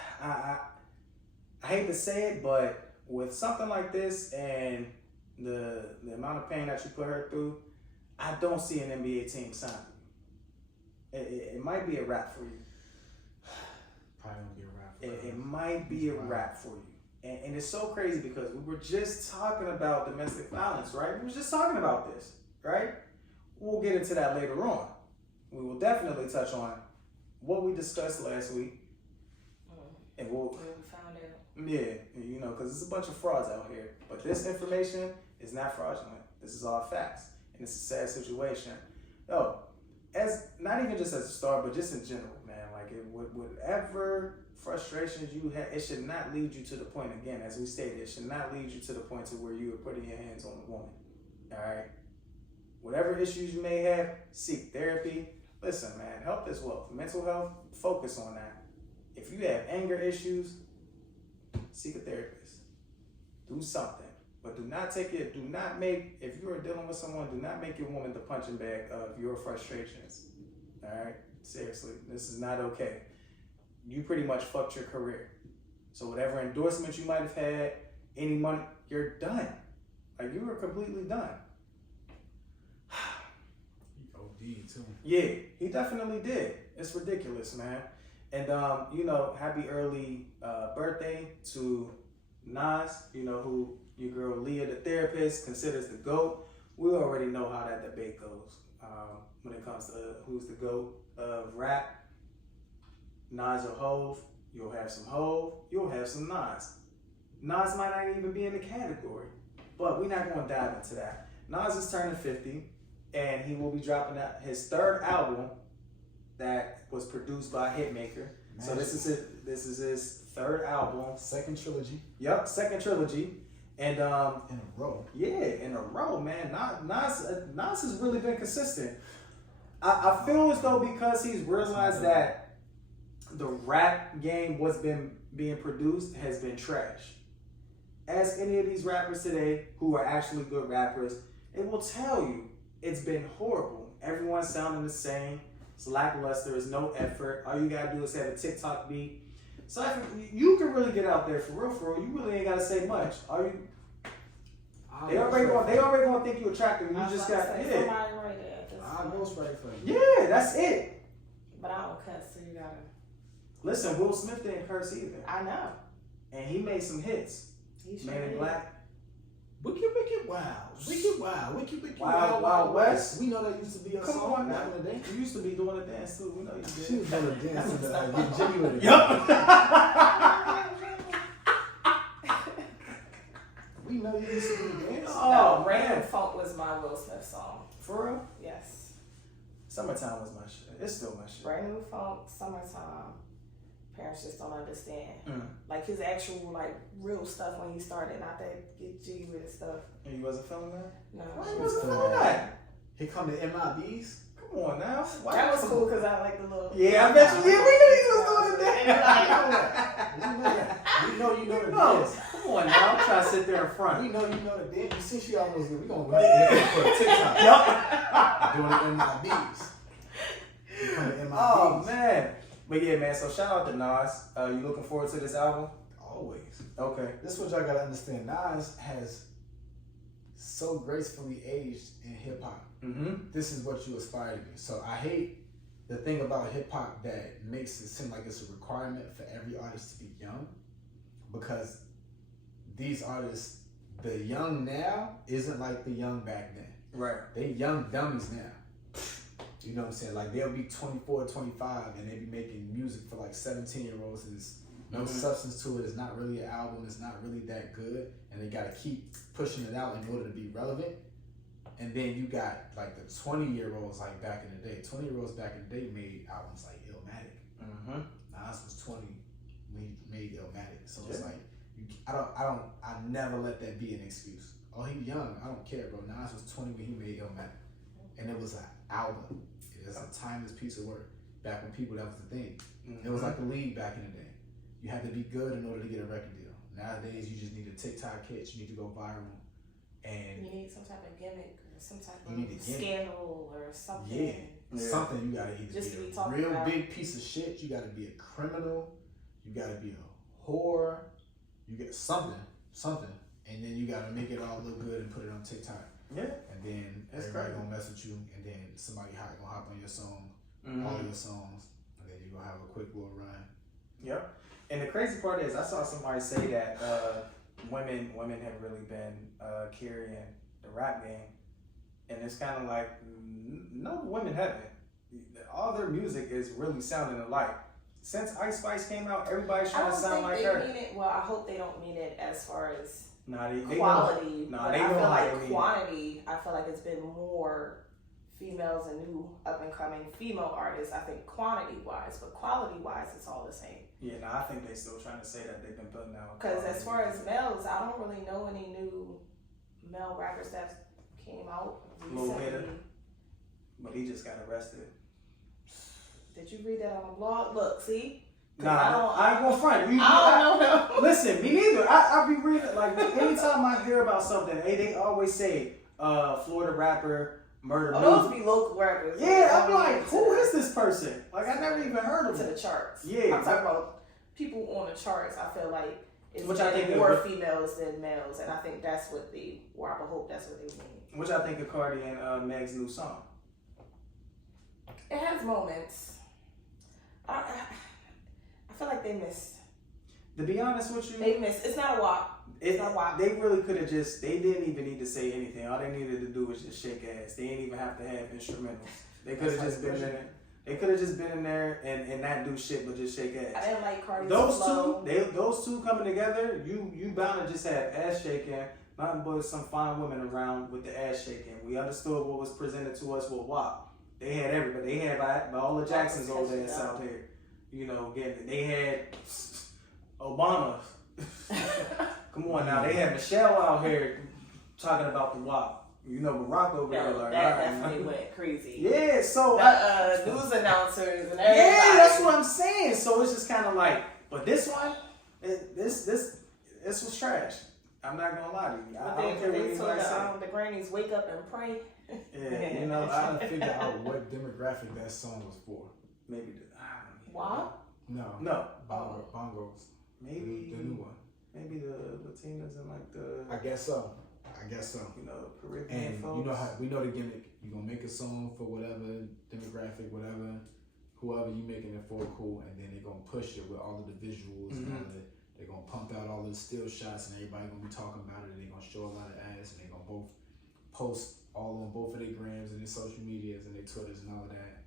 I hate to say it, but with something like this and the amount of pain that you put her through, I don't see an NBA team signing you. It might be a wrap for you. Probably gonna be a wrap for her. It might be a wrap for you. And it's so crazy because we were just talking about domestic violence, right? We were just talking about this, right? We'll get into that later on. We will definitely touch on what we discussed last week. And we'll found out. yeah, you know, because there's a bunch of frauds out here. But this information is not fraudulent. This is all facts. And it's a sad situation. No, as not even just as a star, but just in general, man. Like, whatever frustrations you have, it should not lead you to the point, again, as we stated, it should not lead you to the point to where you are putting your hands on a woman. All right? Whatever issues you may have, seek therapy. Listen, man, health is wealth. Mental health, focus on that. If you have anger issues, seek a therapist. Do something. But do not make, if you are dealing with someone, do not make your woman the punching bag of your frustrations. All right? Seriously, this is not okay. You pretty much fucked your career. So whatever endorsements you might have had, any money, you're done. Like, you were completely done. OD too. Yeah, he definitely did. It's ridiculous, man. And, you know, happy early birthday to Nas, you know, who your girl Leah, the therapist, considers the GOAT. We already know how that debate goes when it comes to who's the GOAT of rap. Nas or Hove. You'll have some Hove. You'll have some Nas. Nas might not even be in the category, but we're not going to dive into that. Nas is turning 50, and he will be dropping out his third album that was produced by Hitmaker. Magic. So this is it. This is his third album. Second trilogy. Yep, second trilogy. And in a row. Yeah, in a row, man. Nas has really been consistent. I feel as though because he's realized that the rap game what's been being produced has been trash. Ask any of these rappers today who are actually good rappers, it will tell you it's been horrible. Everyone's sounding the same. It's lackluster. There's no effort. All you gotta do is have a TikTok beat. So you can really get out there for real. You really ain't gotta say much. They already gonna think you attractive. You just got I'll ghostwrite for you. Yeah, that's it. But I don't cuss, so you gotta. Listen, Will Smith didn't curse either. I know. And he made some hits. He Man in Black. Wicked Wild West. We know that used to be a Come song on back now. in the day. You used to be doing a dance too. We know you did. She was doing a dance to Get Jimmy with it. Yup. We know you used to do the dance. Oh, no, man. Random Funk was my Will Smith song. For real? Yes. Summertime was my shit. It's still my shit. Brand New Funk, Summertime. Parents just don't understand. Mm. Like his actual, like, real stuff when he started, not that Get Jiggy with his stuff. And you wasn't feeling that? No. Why you wasn't feeling that? Here come the MIBs. Come on now. Why That was cool because I like the little. Yeah, I bet you. Yeah, we knew you was doing that. We know you know the No, dance. come on now. I'm trying to sit there in front. We know you know the dance. Since she almost good, we gonna make for a TikTok. Yup. Doing the MIBs. Here come the MIBs. Oh man. But yeah, man. So shout out to Nas. You looking forward to this album? Always. Okay. This is what y'all gotta understand. Nas has so gracefully aged in hip hop. Mm-hmm. This is what you aspire to be. So I hate the thing about hip hop that makes it seem like it's a requirement for every artist to be young, because these artists, the young now isn't like the young back then. Right. They young dummies now. You know what I'm saying? Like they'll be 24, 25 and they be making music for like 17-year-olds and there's no substance to it. It's not really an album. It's not really that good. And they got to keep pushing it out in order to be relevant. And then you got like the 20-year-olds like back in the day. 20-year-olds back in the day made albums like Illmatic. Mm-hmm. Nas was 20 when he made Illmatic, so it's like I never let that be an excuse. Oh, he's young. I don't care, bro. Nas was 20 when he made Illmatic, and it was an album. It was a timeless piece of work. Back when people, that was the thing. It was like the league back in the day. You had to be good in order to get a record deal. Nowadays, you just need a TikTok hit. You need to go viral, and you need some type of gimmick or some type You need of a gimmick. scandal or something. yeah, something. You gotta either Just to be be a talked real about. big piece of shit. You gotta be a criminal. You gotta be a whore. You get something, and then you gotta make it all look good and put it on TikTok. Yeah. And then That's everybody crazy. gonna mess with you, and then somebody gonna hop on your song, Mm-hmm. all of your songs, and then you gonna have a quick little run. Yep. And the crazy part is, I saw somebody say that women have really been carrying the rap game, and it's kind of like no, women haven't. All their music is really sounding alike. Since Ice Spice came out, everybody's I trying don't to sound think like they her. mean it. Well, I hope they don't mean it as far as Nah, they quality. Nah, but they I know feel how like they mean it. quantity. I feel like it's been more females and new up and coming female artists. I think quantity wise, but quality wise, it's all the same. Yeah, no, I think they still trying to say that they've been putting out. Because as far as males, I don't really know any new male rappers that came out Lil recently. Hitter. But he just got arrested. Did you read that on the blog? Look, see. 'Cause Nah, I ain't gonna front. I don't know. Listen, me neither. I be reading, like, anytime I hear about something, they always say, Florida rapper, murder. Oh, those be local rappers. Yeah, I'm like, who is this person? Like, I never even heard of to him. the charts. Yeah. I'm talking about people on the charts. I feel like it's Which I think more is- females than males, and I think that's what they, or I would hope that's what they mean. Which I think of Cardi and Meg's new song. It has moments. I feel like they missed. To be honest with you, They missed. It's not a WAP. It's not WAP. they really could have just, they didn't even need to say anything. All they needed to do was just shake ass. They didn't even have to have instrumentals. They could have just been in it. They could have just been in there and not do shit but just shake ass. I didn't like Cardi's Those flow. those two coming together, you bound to just have ass shaking, nothing but some fine women around with the ass shaking. We understood what was presented to us with WAP. They had everybody. They had Viola Jackson's old ass out here. You know, they had Obama. Come on now, they had Michelle out here talking about the WAP. You know, Barack over there. No, Like, that all right, definitely man. went crazy. Yeah, so The news announcers and everybody. yeah, that's what I'm saying. So it's just kind of like, but this one, this was trash. I'm not gonna lie to you. I don't care what They told anybody say. the grannies wake up and pray. Yeah, you know, I'm trying to figure out what demographic that song was for. maybe I don't even WAP? No, Bongos. maybe The new one. maybe the Latinas and like the I guess so. you know Caribbean And folks. you know how we know the gimmick. You gonna make a song for whatever demographic, whatever, whoever you making it for, cool, and then they gonna push it with all of the visuals and all of it. They're gonna pump out all the still shots, and everybody gonna be talking about it. And they gonna show a lot of ass, and they gonna both post all on both of their grams and their social medias and their Twitters and all of that.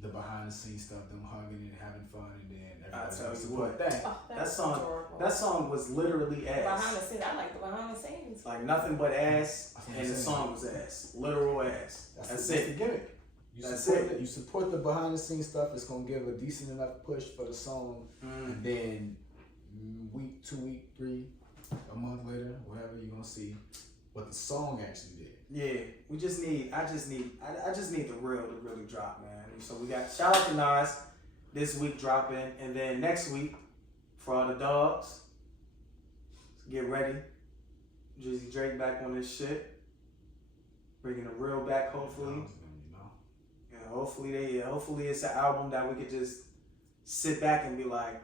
The behind the scenes stuff, them hugging and having fun, and then everybody tell gonna you support what. that. Oh, That that song was literally ass. Behind the scenes, I like the behind the scenes. Like nothing but ass, That's what I'm and the saying. song was ass, literal ass. That's the it. gimmick. You That's support it. You support the behind the scenes stuff. It's gonna give a decent enough push for the song, and then week, 2 week, 3, a month later, whatever, you're gonna see what the song actually did. Yeah, I just need the real to really drop, man. So we got shout out to Nas this week dropping, and then next week for all the dogs, get ready. Drizzy Drake back on this shit, bringing the real back. Hopefully, You know? yeah. Hopefully it's an album that we could just sit back and be like,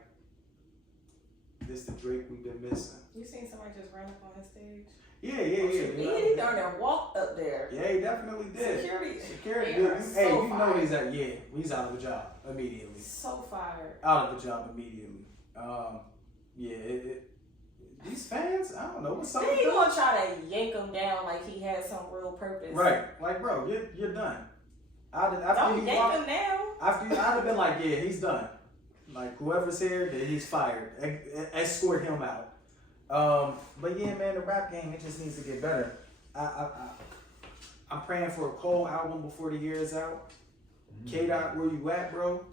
this the Drake we've been missing. You seen somebody just run up on his stage? Yeah. He darn near walked up there. Yeah, he definitely did. Security. Dude, They are hey, so you know fired. he's out of a job immediately. So fired. Out of a job immediately. These fans, I don't know what's up. Then with he them. gonna try to yank him down like he had some real purpose. Right, like bro, you're done. Don't yank him down. I'd have been like, yeah, he's done. Like whoever's here, then he's fired. Escort him out. But yeah, man, the rap game, it just needs to get better. I'm praying for a Cole album before the year is out. K-Dot, where you at, bro?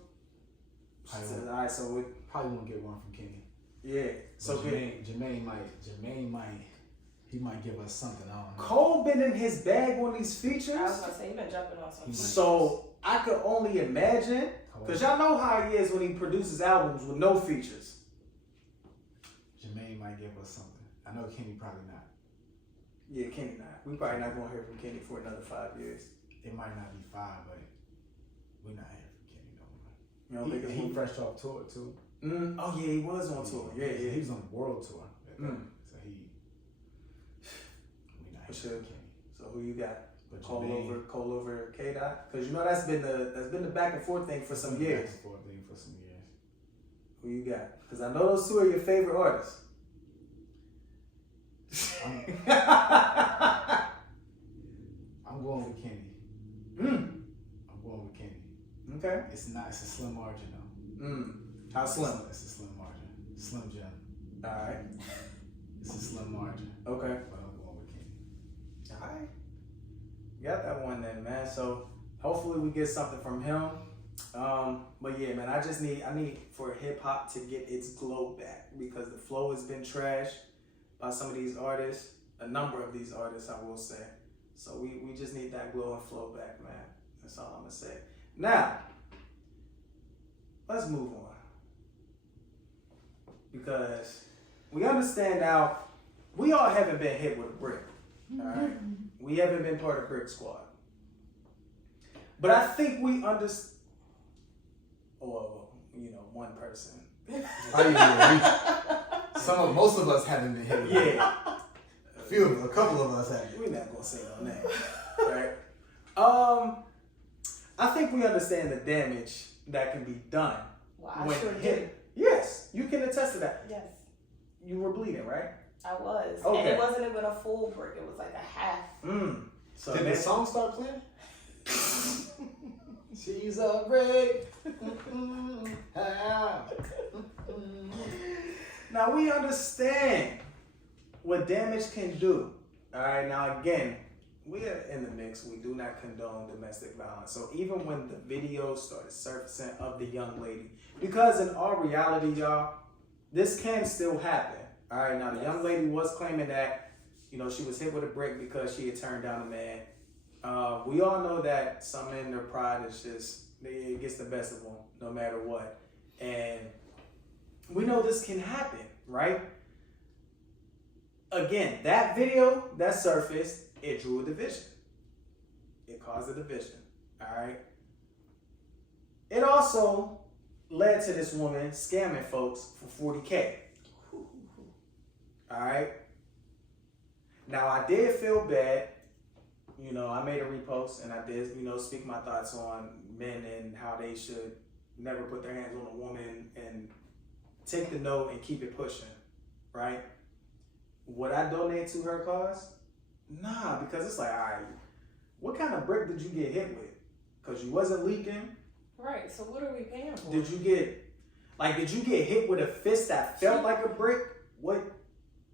Alright, so we probably won't get one from Kenny. Yeah. So Jermaine might he might give us something. I don't know. Cole been in his bag on these features. I was gonna say he been jumping on some. So I could only imagine, because y'all know how he is when he produces albums with no features. Jermaine might give us something. I know Kenny probably not. Yeah, Kenny not. We probably not gonna hear from Kenny for another 5 years. It might not be 5, but we're not hearing from Kenny no more. You don't think he fresh off tour too. Oh yeah, he was on tour. Yeah. He was on the world tour. So we not hearing from Kenny. So who you got? But Cole over K-Dot? Because you know that's been the back and forth thing for some years. Back and forth thing for some years. Who you got? Because I know those two are your favorite artists. I'm going with Kenny. I'm going with Kenny. Okay. It's a slim margin though. How slim? It's a slim margin. Slim Jim. Alright. It's a slim margin. Okay. But I'm going with Kenny. Alright. Got that one then, man. So hopefully we get something from him. But yeah, man, I need for hip hop to get its glow back, because the flow has been trashed by some of these artists, a number of these artists, I will say. So we just need that glow and flow back, man. That's all I'm gonna say. Now, let's move on, because we understand now we all haven't been hit with a brick. All right, we haven't been part of Brick Squad, but I think we understand. Or one person. Most of us haven't been hit with it. Yeah. A couple of us have. We're not gonna say no name, right? I think we understand the damage that can be done when sure hit. Did. Yes, you can attest to that. Yes. You were bleeding, right? I was. Okay. And it wasn't even a full brick. It was like a half. So did the song start playing? She's a brick. Now we understand what damage can do. All right. Now again, we are in the mix. We do not condone domestic violence. So even when the videos started surfacing of the young lady, because in all reality, y'all, this can still happen. All right. Now the young lady was claiming that she was hit with a brick because she had turned down a man. We all know that some men, their pride is just, it gets the best of them no matter what. And we know this can happen, right? Again, that video that surfaced, it drew a division. It caused a division, all right? It also led to this woman scamming folks for $40K, all right? Now, I did feel bad. I made a repost and I did, speak my thoughts on men and how they should never put their hands on a woman and take the note and keep it pushing, right? Would I donate to her cause? Nah, because it's like, all right, what kind of brick did you get hit with? Because you wasn't leaking. Right, so what are we paying for? Did you get hit with a fist that felt like a brick? What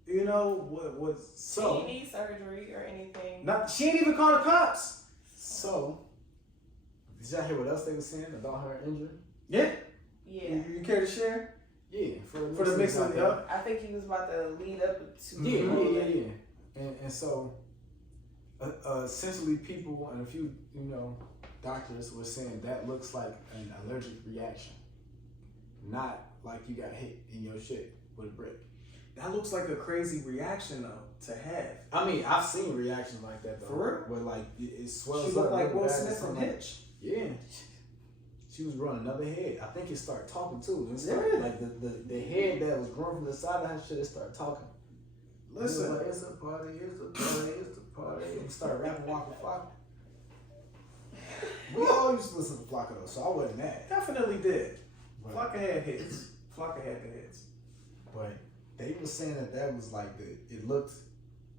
was so? She didn't need surgery or anything. She ain't even called the cops. So, did y'all hear what else they were saying about her injury? Yeah. Yeah. You care to share? Yeah, for the mix of the up. I think he was about to lead up to. Yeah. And so, essentially, people and a few doctors were saying that looks like an allergic reaction, not like you got hit in your shit with a brick. That looks like a crazy reaction though to have. I mean, I've seen reactions like that though. For real? Where like it swells up. She looked like Will Smith from Hitch. Yeah. She was growing another head. I think it started talking too. Like the head that was growing from the side of her shit, it started talking. Listen. It was like, it's a party, it's a party, it's a party. And started rapping Waka Flocka. We all used to listen to Flocka though, so I wasn't mad. Definitely did. Flocka had hits. Flocka had the hits. But they were saying that was like it looked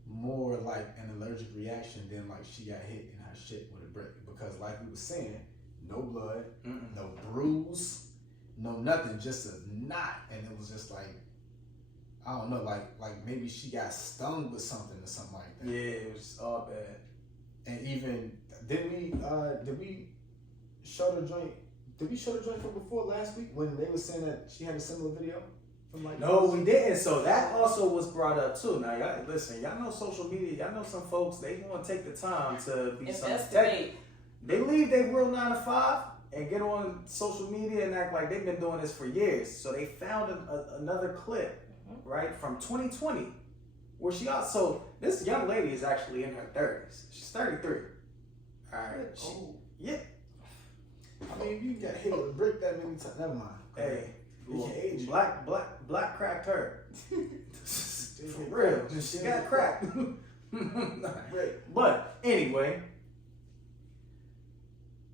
more like an allergic reaction than like she got hit in her shit with a brick. Because like we were saying, no blood, no bruise, no nothing, just a knot. And it was just like, I don't know, like maybe she got stung with something or something like that. Yeah, it was all bad. And even did we show the joint Did we show the joint from before last week when they were saying that she had a similar video from like? No, we didn't. So that also was brought up too. Now, y'all listen. Y'all know social media. Y'all know some folks. They want to take the time to be some tech. They leave their real 9 to 5 and get on social media and act like they've been doing this for years. So they found another clip, right, from 2020, where she also, this young lady is actually in her 30s. She's 33. All right. Yeah. I mean, you got hit with a brick that many times. Never mind. Hey, age. black cracked her. For real. She got cracked. But anyway,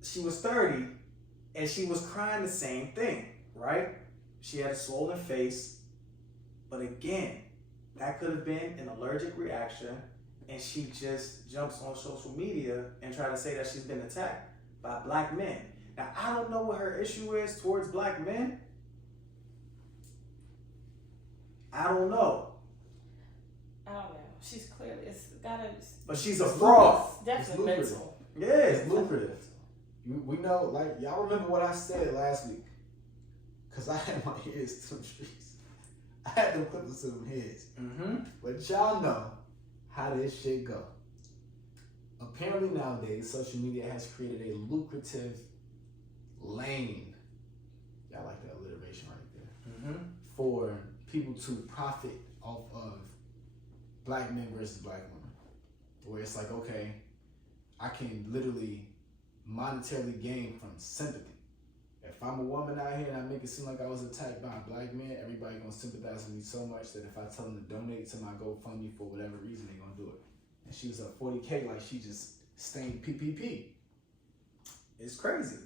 she was 30 and she was crying the same thing, right? She had a swollen face, but again, that could have been an allergic reaction, and she just jumps on social media and try to say that she's been attacked by black men. Now, I don't know what her issue is towards black men. I don't know. I don't know. She's clearly, it's gotta. But she's a fraud. It's definitely mental. Yeah, it's lucrative. We know, like, y'all remember what I said last week? Because I had my ears to them streets. I had them clippers to them heads. Mm-hmm. But y'all know how this shit go. Apparently nowadays, social media has created a lucrative lane. Y'all like that alliteration right there. For people to profit off of black men versus black women. Where it's like, okay, I can literally monetarily gain from sympathy. If I'm a woman out here and I make it seem like I was attacked by a black man, everybody gonna sympathize with me so much that if I tell them to donate to my GoFundMe for whatever reason, they gonna do it. And she was at 40K like she just stained PPP. It's crazy.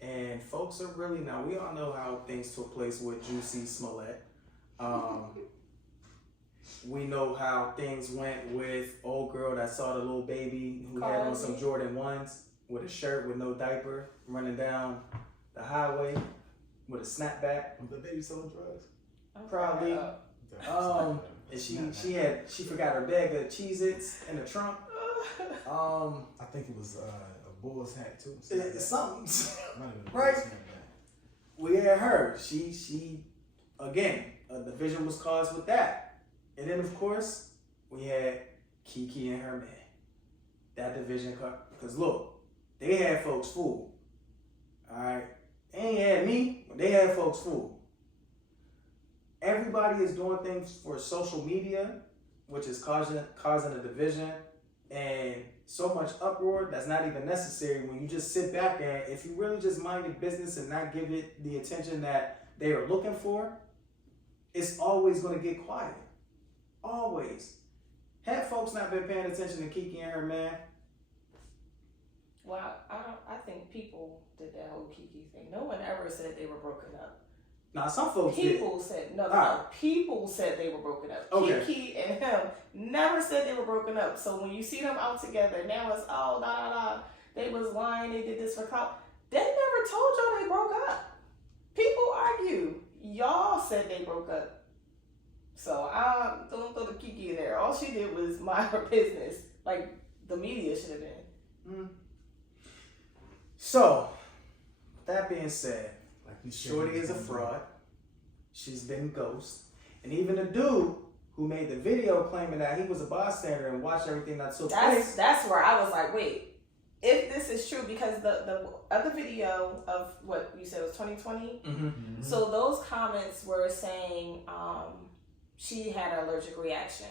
And folks are really, now we all know how things took place with Juicy Smollett. We know how things went with old girl that saw the little baby who had on some Jordan 1s with a shirt with no diaper running down the highway with a snapback. Was the baby selling drugs? Probably. And she forgot her bag of Cheez-Its in the trunk. I think it was a Bulls hat too. Something. Right? We had her. She again, a division was caused with that. And then of course, we had Kiki and her man. That division cut. Because look, they had folks fooled. Alright? They ain't had me, but they had folks fooled. Everybody is doing things for social media, which is causing a division and so much uproar that's not even necessary when you just sit back and if you really just mind your business and not give it the attention that they are looking for, it's always going to get quiet. Always. Had folks not been paying attention to Kiki and her man? Well, I think people did that whole Kiki thing. No one ever said they were broken up. Now, some folks people did. said no. People said they were broken up. Okay. Kiki and him never said they were broken up. So when you see them out together, now it's they was lying. They did this for clout. They never told y'all they broke up. People argue. Y'all said they broke up. So don't throw the Kiki in there. All she did was mind her business, like the media should have been. So, that being said, Shorty is a fraud. She's been ghost. And even the dude who made the video claiming that he was a bystander and watched everything that took place. That's where I was like, wait, if this is true, because the other video of what you said was 2020. So those comments were saying she had an allergic reaction.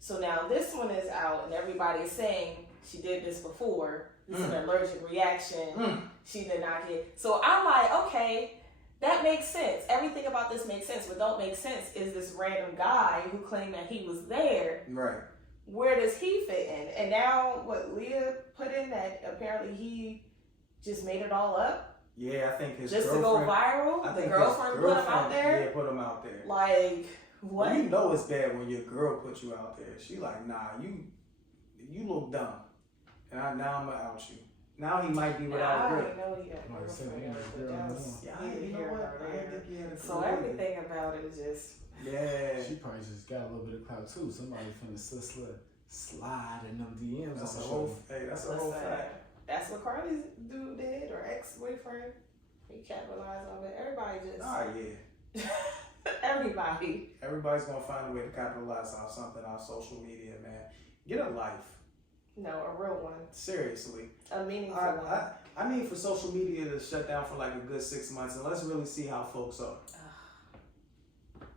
So now this one is out and everybody's saying she did this before. This is an allergic reaction. She did not get. So I'm like, okay, that makes sense. Everything about this makes sense. What don't make sense is this random guy who claimed that he was there. Right. Where does he fit in? And now what Leah put in that apparently he just made it all up. Yeah, I think his just girlfriend. To go viral. I think the girlfriend put him out there. Yeah, put him out there. Like what? Well, you know it's bad when your girl puts you out there. She like, nah, you look dumb. And now I'm gonna out you. Now he might be without a girl. I don't know he had a girlfriend. So everything about it is just. Yeah. She probably just got a little bit of clout too. Somebody finna slide in them DMs. That's a whole fact. That's what Carly's dude did, or ex-boyfriend. He capitalized on it. Everybody just. Ah, yeah. Everybody. Everybody's gonna find a way to capitalize on something on social media, man. Get a life. No, a real one. Seriously. A meaningful one. I need for social media to shut down for like a good 6 months, and let's really see how folks are.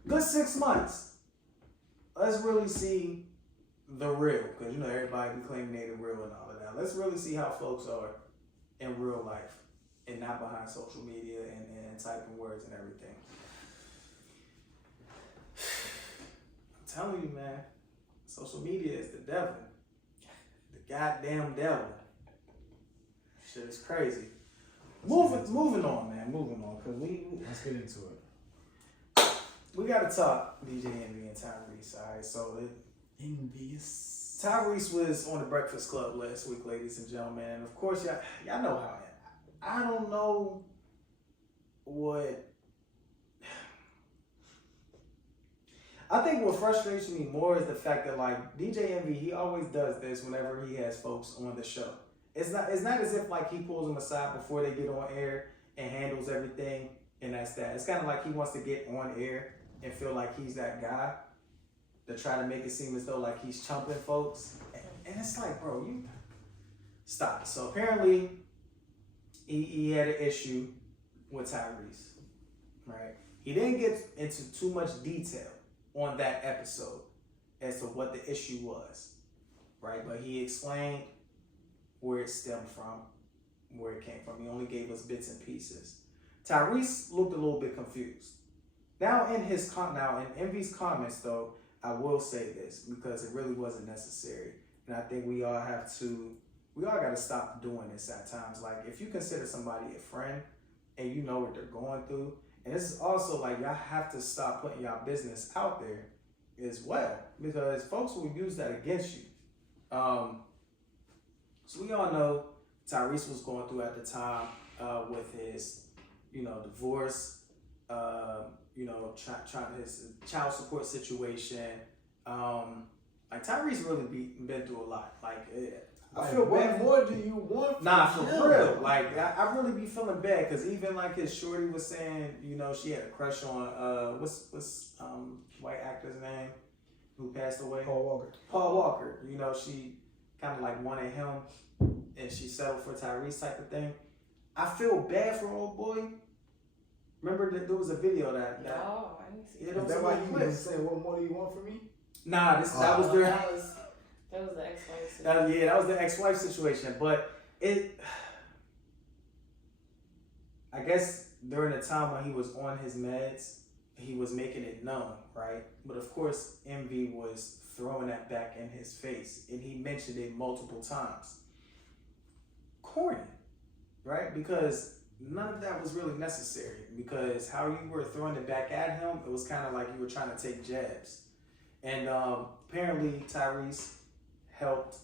Good 6 months. Let's really see the real, because you know everybody be claiming they the real and all of that. Let's really see how folks are in real life and not behind social media and typing words and everything. I'm telling you, man, social media is the devil. The goddamn devil. Shit is crazy. Moving on, man. Moving on, because let's get into it. We gotta talk DJ Envy and Tyrese, alright? So Envious. Tyrese was on the Breakfast Club last week, ladies and gentlemen, and of course y'all know how I don't know what I think what frustrates me more is the fact that like DJ Envy, he always does this whenever he has folks on the show. It's not as if like he pulls them aside before they get on air and handles everything and that's that. It's kind of like he wants to get on air and feel like he's that guy to try to make it seem as though like he's chumping folks. And it's like, bro, you stop. So apparently he had an issue with Tyrese, right? He didn't get into too much detail on that episode as to what the issue was, right? But he explained where it stemmed from, where it came from. He only gave us bits and pieces. Tyrese looked a little bit confused. Now in Envy's comments though, I will say this because it really wasn't necessary. And I think we all gotta stop doing this at times. Like if you consider somebody a friend and you know what they're going through, and this is also like y'all have to stop putting y'all business out there as well, because folks will use that against you. So we all know Tyrese was going through at the time with his, divorce, trying his child support situation. Like Tyrese really been through a lot. Like I feel bad. What more do you want? For real. Like I really be feeling bad because even like his shorty was saying, she had a crush on what's white actor's name who passed away? Paul Walker. She kind of like wanted him and she settled for Tyrese type of thing. I feel bad for old boy. Remember that there was a video that no, I didn't see that. Is that why you was saying, what more do you want from me? Nah, that was during. That was the ex-wife situation. That was the ex-wife situation. But I guess during the time when he was on his meds, he was making it known, right? But of course, Envy was throwing that back in his face, and he mentioned it multiple times. Corny, right? Because none of that was really necessary, because how you were throwing it back at him, it was kind of like you were trying to take jabs. And apparently Tyrese helped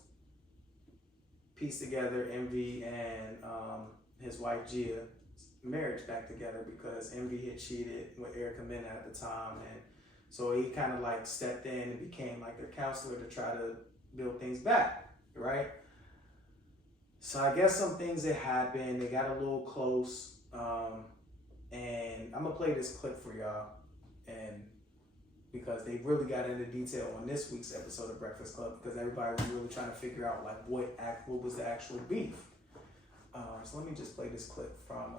piece together Envy and his wife Gia's marriage back together, because Envy had cheated with Erica Mena at the time, and so he kind of like stepped in and became like their counselor to try to build things back, right? So I guess some things that happened, they got a little close, and I'm gonna play this clip for y'all, and because they really got into detail on this week's episode of Breakfast Club, because everybody was really trying to figure out like what was the actual beef. So let me just play this clip from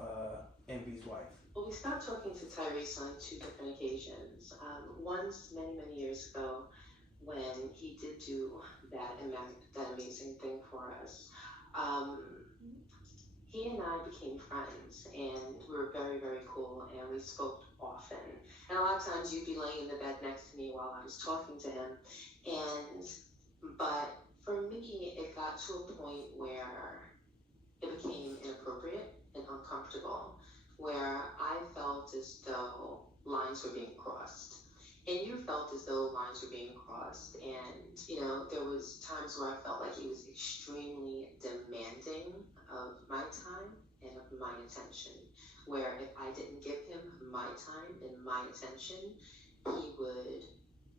Envy's wife. Well, we stopped talking to Tyrese on 2 different occasions. Once many, many years ago, when he did do that amazing thing for us. He and I became friends, and we were very, very cool, and we spoke often. And a lot of times you'd be laying in the bed next to me while I was talking to him. But for me, it got to a point where it became inappropriate and uncomfortable, where I felt as though lines were being crossed. And you felt as though lines were being crossed. And, there was times where I felt like he was extremely demanding of my time and of my attention, where if I didn't give him my time and my attention, he would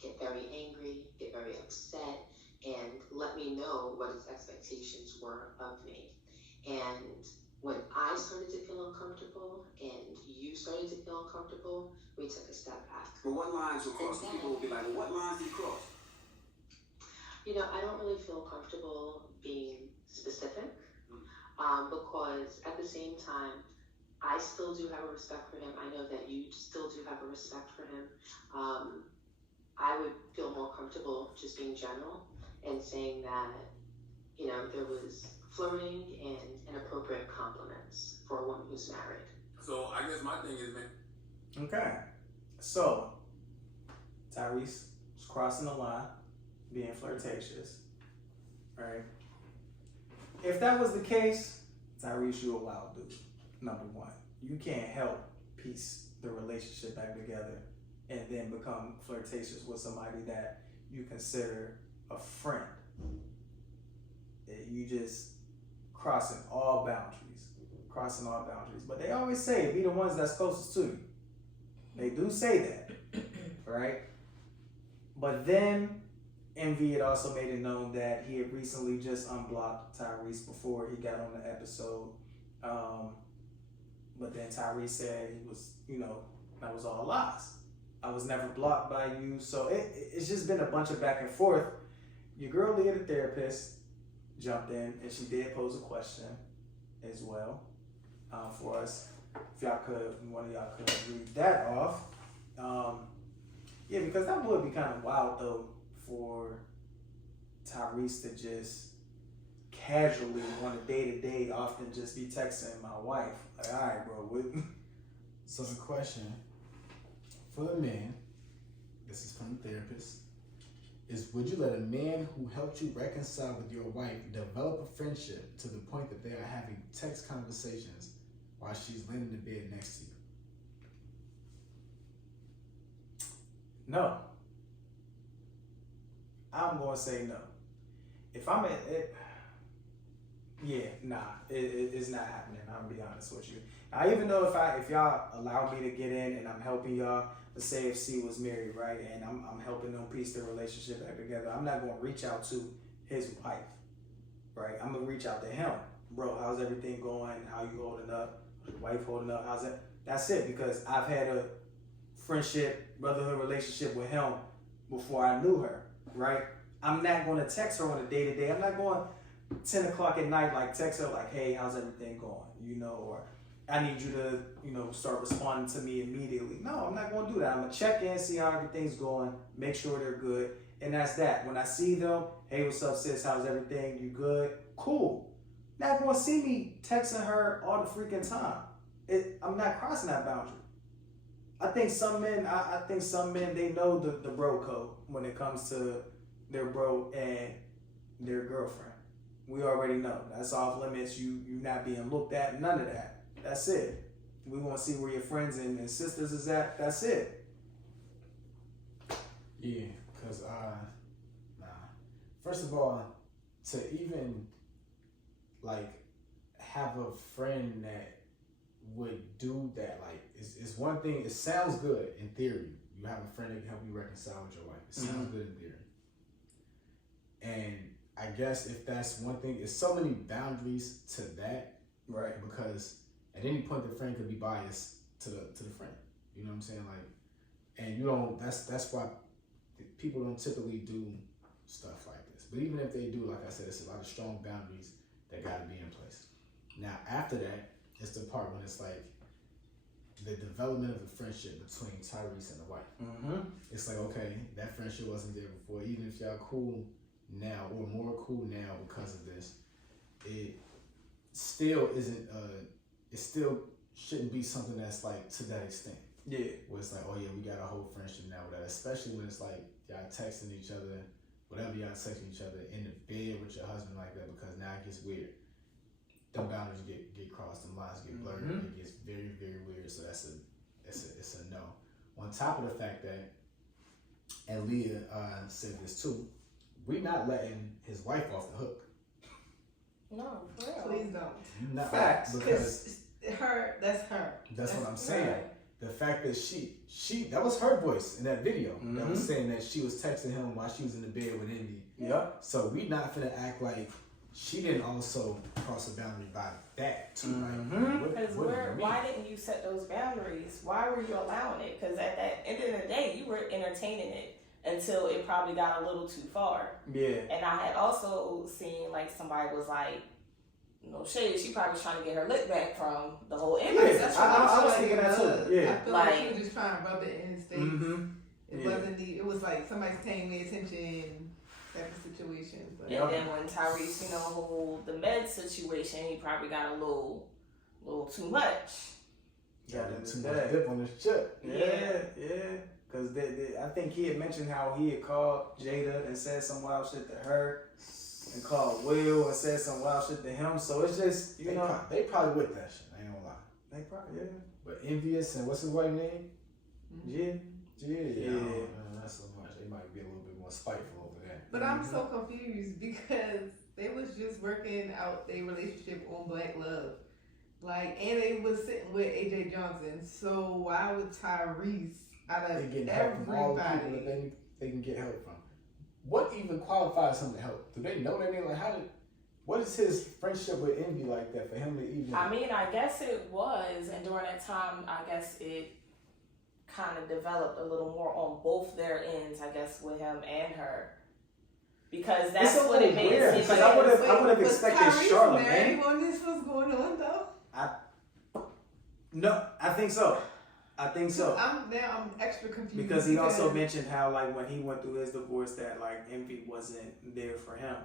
get very angry, get very upset, and let me know what his expectations were of me. And when I started to feel uncomfortable and you started to feel uncomfortable, we took a step back. But what lines were crossed? People will be like, well, what lines did he cross? I don't really feel comfortable being specific because at the same time, I still do have a respect for him. I know that you still do have a respect for him. I would feel more comfortable just being general and saying that, there was flirting and inappropriate compliments for a woman who's married. So I guess my thing is, man. Okay. So, Tyrese was crossing the line, being flirtatious, right? If that was the case, Tyrese, you a wild dude, number one. You can't help piece the relationship back together and then become flirtatious with somebody that you consider a friend. You just crossing all boundaries. But they always say, be the ones that's closest to you. They do say that, right? But then Envy had also made it known that he had recently just unblocked Tyrese before he got on the episode. But then Tyrese said he was, that was all lies. I was never blocked by you. So it's just been a bunch of back and forth. Your girl Leah, the therapist, jumped in and she did pose a question as well for us. If one of y'all could read that off. Yeah, because that would be kind of wild though for Tyrese to just casually on a day-to-day often just be texting my wife. Like, all right, bro, what? So the question for the man, this is from the therapist, is would you let a man who helped you reconcile with your wife develop a friendship to the point that they are having text conversations while she's laying in the bed next to you? No. I'm going to say no. If I'm at it, it's not happening. I'm gonna be honest with you. I even know if y'all allow me to get in and I'm helping y'all, let's say if C was married, right, and I'm helping them piece their relationship back together, I'm not going to reach out to his wife, right? I'm going to reach out to him. Bro, how's everything going? How you holding up? Wife holding up? How's that? That's it, because I've had a friendship, brotherhood relationship with him before I knew her, right? I'm not going to text her on a day-to-day. I'm not going 10 o'clock at night, like text her like, hey, how's everything going? Or I need you to, start responding to me immediately. No, I'm not going to do that. I'm going to check in, see how everything's going, make sure they're good. And that's that. When I see them, hey, what's up, sis? How's everything? You good? Cool. Not going to see me texting her all the freaking time. I'm not crossing that boundary. I think some men, they know the bro code when it comes to their bro and their girlfriend. We already know. That's off limits. You not being looked at. None of that. That's it. We want to see where your friends and sisters is at. That's it. Yeah, because, first of all, to even, have a friend that would do that, it's one thing, it sounds good in theory. You have a friend that can help you reconcile with your wife. It sounds good in theory. And I guess if that's one thing, there's so many boundaries to that, right? Because at any point the friend could be biased to the friend. You know what I'm saying? And you don't. That's why people don't typically do stuff like this. But even if they do, like I said, it's a lot of strong boundaries that got to be in place. Now after that, it's the part when it's like the development of the friendship between Tyrese and the wife. Mm-hmm. It's like, okay, that friendship wasn't there before. Even if y'all cool now or more cool now because of this, it still isn't. It still shouldn't be something that's to that extent. Yeah. Where it's like, oh yeah, we got a whole friendship now with that. Especially when it's like y'all texting each other, whatever y'all texting each other in the bed with your husband like that, because now it gets weird. The boundaries get crossed, the lines get blurred. It gets very, very weird. So it's a no. On top of the fact that, and Leah said this too, we're not letting his wife off the hook. No, for real. Please don't. Not Facts. because That's her. That's what I'm saying. Right. The fact that she that was her voice in that video that was saying that she was texting him while she was in the bed with Envy. Yeah. So we not finna act like she didn't also cross a boundary by that too. Mhm. Because why didn't you set those boundaries? Why were you allowing it? Because at the end of the day, you were entertaining it until it probably got a little too far. Yeah. And I had also seen like somebody was like, no shade, she probably was trying to get her lick back from the whole image. Yeah, I was thinking that too. Yeah. I feel like she was just trying to rub it in his face. Mm-hmm. It wasn't it was like somebody's paying me attention type of situation. But. And then when Tyrese, the med situation, he probably got a little too much. Got too much dip on his chip. Yeah. Because I think he had mentioned how he had called Jada and said some wild shit to her, and called Will and said some wild shit to him. So it's just, they probably with that shit. I ain't gonna lie. They probably, yeah. But Envious and what's his white name? Yeah. Not so much. They might be a little bit more spiteful over there. But I'm so confused because they was just working out their relationship on Black Love. And they was sitting with AJ Johnson. So why would Tyrese out of they getting help from all the people that they can get help from? What even qualifies him to help? Do they know that they what is his friendship with Envy like that for him to even? I mean, I guess it was, and during that time, I guess it kind of developed a little more on both their ends, I guess, with him and her. Because that's what it made it seem like. I would have expected Charlamagne. Married when this was going on, though? No, I think so. I'm extra confused. Because he also mentioned how, when he went through his divorce, that, Envy wasn't there for him.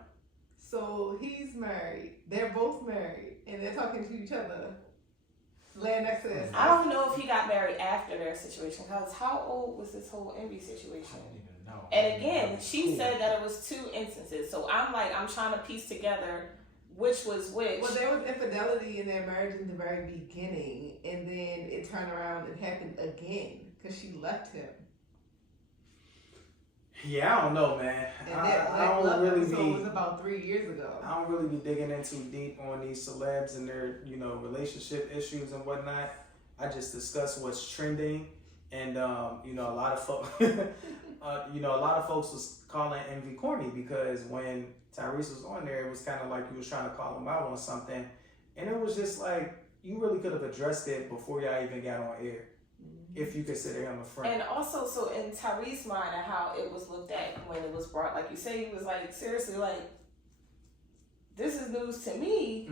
So he's married. They're both married. And they're talking to each other. Laying next to this. I don't know if he got married after their situation. Because how old was this whole Envy situation? I don't even know. And again, she said that it was 2 instances. So I'm trying to piece together which was which. Well, there was infidelity in their marriage in the very beginning. And then it turned around and happened again. Because she left him. Yeah, I don't know, man. And I don't really be. It was about 3 years ago. I don't really be digging in too deep on these celebs and their, relationship issues and whatnot. I just discuss what's trending, and a lot of folks, a lot of folks was calling Envy corny because when Tyrese was on there, it was kind of like you was trying to call him out on something, and it was just like you really could have addressed it before y'all even got on air. If you consider him a friend. And also, so in Tyrese's mind and how it was looked at when it was brought, like you say, he was like, seriously, this is news to me,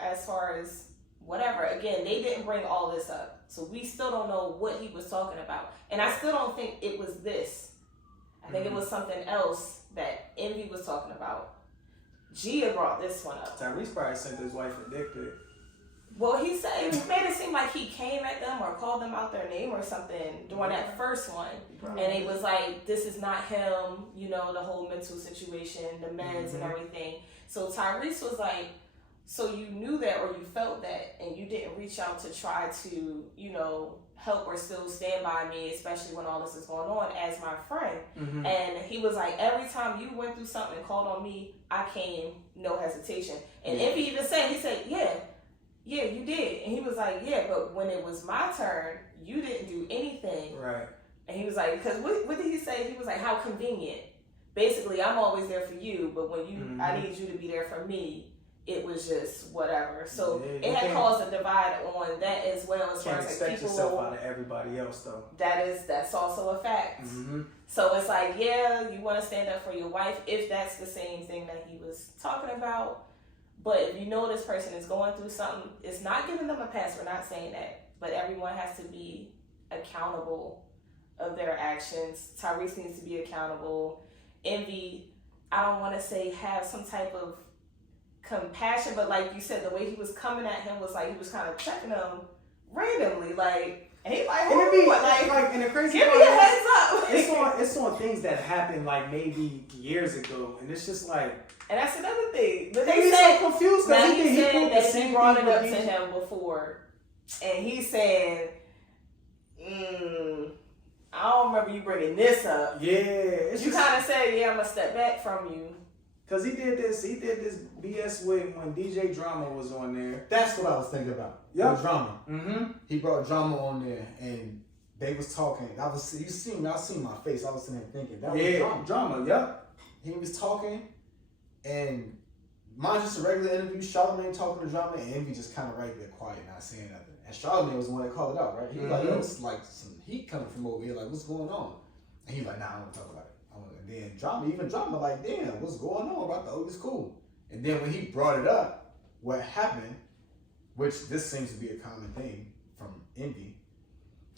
as far as whatever. Again, they didn't bring all this up. So we still don't know what he was talking about. And I still don't think it was this. I think it was something else that Envy was talking about. Gia brought this one up. Tyrese probably sent his wife a dick pic. Well, he said it made it seem like he came at them or called them out their name or something during that first one, and it was like, "This is not him," the whole mental situation, the meds and everything. So Tyrese was like, "So you knew that or you felt that, and you didn't reach out to try to, help or still stand by me, especially when all this is going on as my friend." And he was like, "Every time you went through something and called on me, I came, no hesitation." And Envy even said, he said, yeah, you did. And he was like, yeah, but when it was my turn, you didn't do anything. Right. And he was like, because what did he say? He was like, how convenient. Basically, I'm always there for you, but when I need you to be there for me, it was just whatever. So it had caused a divide on that as well, as far as expect yourself out of everybody else, though. That's also a fact. So it's like, yeah, you want to stand up for your wife if that's the same thing that he was talking about. But if you know this person is going through something, it's not giving them a pass. We're not saying that. But everyone has to be accountable of their actions. Tyrese needs to be accountable. Envy, I don't want to say have some type of compassion, but like you said, the way he was coming at him was like he was kind of checking him randomly. And he and the crazy give part me a heads up. It's on things that happened maybe years ago, and it's just and that's another thing. But they said so confused because he said that he brought it up to him before, and he said, I don't remember you bringing this up. Yeah, you kind of said, yeah, I'm gonna step back from you. Cause he did this BS with when DJ Drama was on there. That's what I was thinking about. Yep. Drama. He brought Drama on there, and they was talking. I seen my face. I was sitting there thinking, that was Drama. Yep. He was talking, and Mine's just a regular interview. Charlamagne talking to Drama, and Envy just kind of right there, quiet, not saying nothing. And Charlamagne was the one that called it out, right? He was like, yo, it's like some heat coming from over here. Like, what's going on? And he's like, nah, I don't want to talk about it. And then Drama, like, damn, what's going on? I thought it was cool. And then when he brought it up, what happened, which this seems to be a common thing from Envy,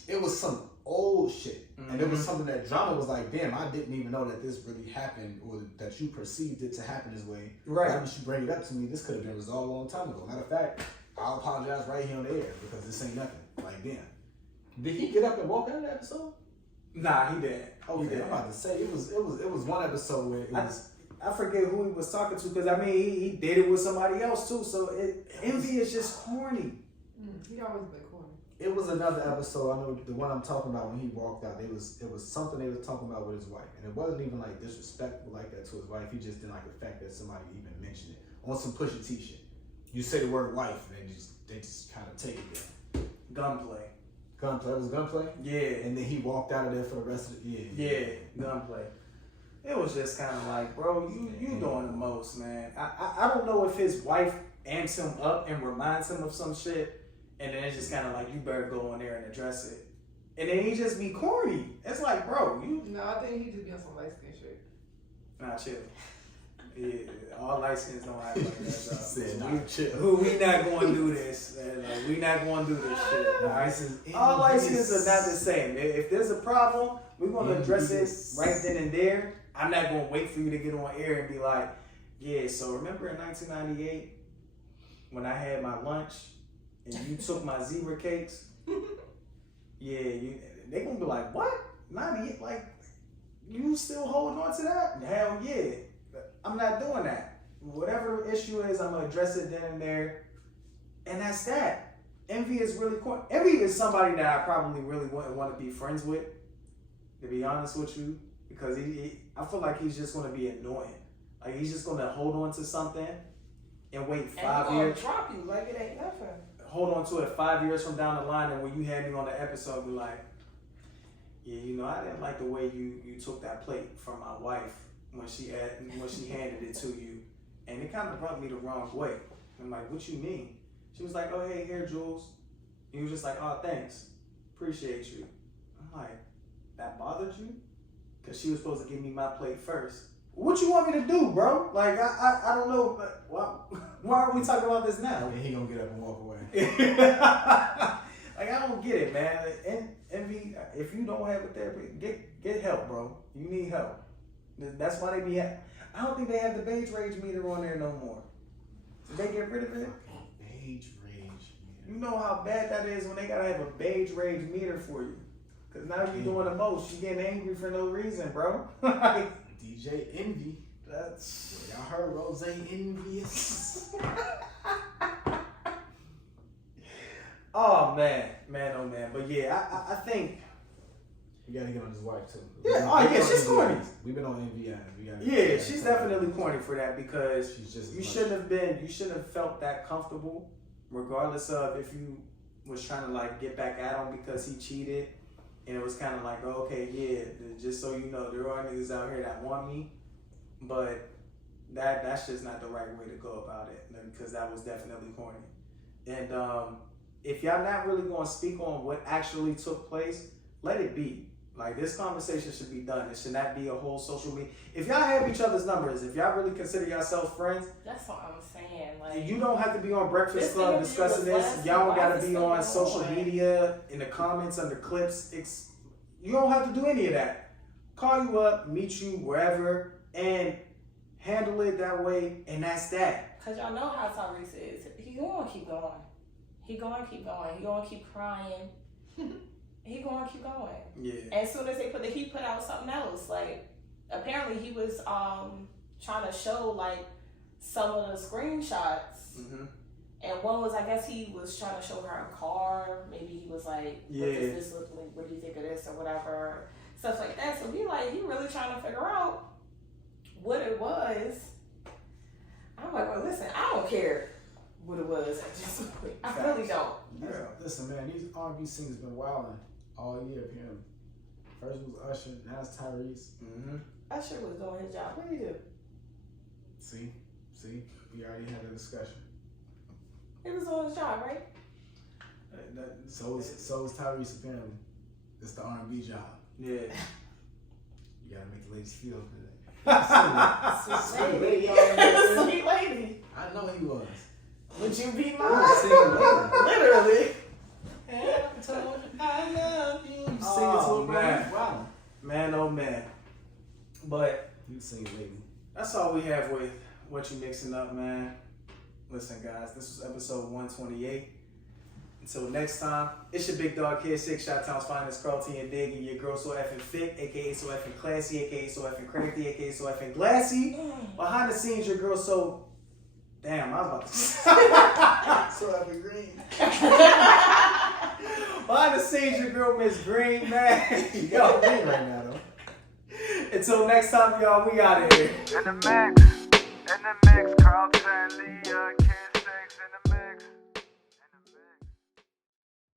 it was some old shit. And it was something that Drama was like, damn, I didn't even know that this really happened, or that you perceived it to happen this way. Right. Why did you bring it up to me? This could have been resolved a long time ago. Matter of fact, I'll apologize right here on the air because this ain't nothing. Like, damn. Did he get up and walk out of the episode? Nah, he didn't. Okay, I'm about to say it was one episode where it was. I forget who he was talking to, because I mean he did it with somebody else too. So Envy is just corny. He always been corny. It was another episode. I know the one I'm talking about when he walked out. It was something they were talking about with his wife, and it wasn't even like disrespectful like that to his wife. He just didn't like the fact that somebody even mentioned it on some Pusha T shit. You say the word wife, and they just kind of take it there. Gunplay. Gunplay. It was gunplay. Yeah. And then he walked out of there for the rest of the Yeah, gunplay. It was just kind of like, bro, you doing the most, man. I don't know if his wife amps him up and reminds him of some shit, and then it's just kind of like, you better go in there and address it. And then he just be corny. It's like, bro, you... No, I think he just be on some light skin shit. Nah, chill. Yeah, all light skins don't act like that. Said, So nah, chill. we not going to do this. We not going to do this shit. All right? All light skins are not the same. If there's a problem, we're going to address it right then and there. I'm not going to wait for you to get on air and be like, yeah, so remember in 1998 when I had my lunch and you took my zebra cakes? Yeah, they going to be like, what? 98? Like, you still holding on to that? Hell yeah. I'm not doing that. Whatever issue is, I'm going to address it then and there. And that's that. Envy is really cool. Envy is somebody that I probably really wouldn't want to be friends with, to be honest with you. Because I feel like he's just going to be annoying. Like, he's just going to hold on to something and wait 5 years. And drop you like it ain't nothing. Hold on to it 5 years from down the line, and when you had me on the episode, be like, yeah, you know, I didn't like the way you took that plate from my wife when she handed it to you, and it kind of rubbed me the wrong way. I'm like, what you mean? She was like, oh, hey, here, Jules. He was just like, oh, thanks. Appreciate you. I'm like, that bothered you? Because she was supposed to give me my plate first. What you want me to do, bro? Like, I don't know. Why are we talking about this now? And he gonna get up and walk away. Like, I don't get it, man. Envy, if you don't have a therapist, get help, bro. You need help. That's why they be I don't think they have the beige rage meter on there no more. Did they get rid of it? Beige rage meter. You know how bad that is when they gotta have a beige rage meter for you. Cause now you're doing the most. You getting angry for no reason, bro. DJ Envy. That's... Y'all heard Rose envious. Oh man. But yeah, I think... We gotta get on his wife too. Yeah, she's corny. We've been on NVI. Yeah, she's definitely corny for that, because she's just you shouldn't have felt that comfortable, regardless of if you was trying to like get back at him because he cheated, and it was kind of like, oh, okay, yeah, just so you know, there are niggas out here that want me, but that's just not the right way to go about it, because that was definitely corny. And if y'all not really going to speak on what actually took place, let it be. Like, this conversation should be done. It should not be a whole social media. If y'all have each other's numbers, if y'all really consider yourselves friends, that's what I'm saying. Like, you don't have to be on Breakfast Club discussing this. Y'all don't got to be on social media, in the comments, under clips. You don't have to do any of that. Call you up, meet you wherever, and handle it that way, and that's that. Because y'all know how Tyrese is. He going to keep going. He going to keep going. He going to keep crying. He going to keep going. Yeah. And as soon as he put out something else. Like, apparently he was trying to show, like, some of the screenshots. Mm-hmm. And one was, I guess he was trying to show her a car. Maybe he was like, what does this look like? What do you think of this? Or whatever. Stuff like that. So he really trying to figure out what it was. I'm like, well, listen, I don't care what it was. I really don't. Yeah. Listen, man, these R&B singers been wilding all year, apparently. First was Usher, now it's Tyrese. Mm-hmm. Usher was doing his job. What did he do? See? See, we already had a discussion. It was on his job, right? So is Tyrese apparently. It's the R&B job. Yeah. You gotta make the ladies feel good. Sweet lady. Sweet lady. I know he was. Would you be He was mine? singing lady. Literally. I told you I love you. You sing it to Oh, a man. Wow. Man, oh man. But You sing it, lady. that's all we have with What You Mixing Up, man. Listen, guys, this was episode 128. Until next time, it's your big dog kid, 6 Shot Town's finest, Carlton and Diggy, your girl so effing fit, aka so effing classy, aka so effing crafty, aka so effing glassy. Behind the scenes, your girl so. Damn, I was about to So effing green. Behind the scenes, your girl Miss Green, man. You got green right now, though. Until next time, y'all, we out of here. In the mix.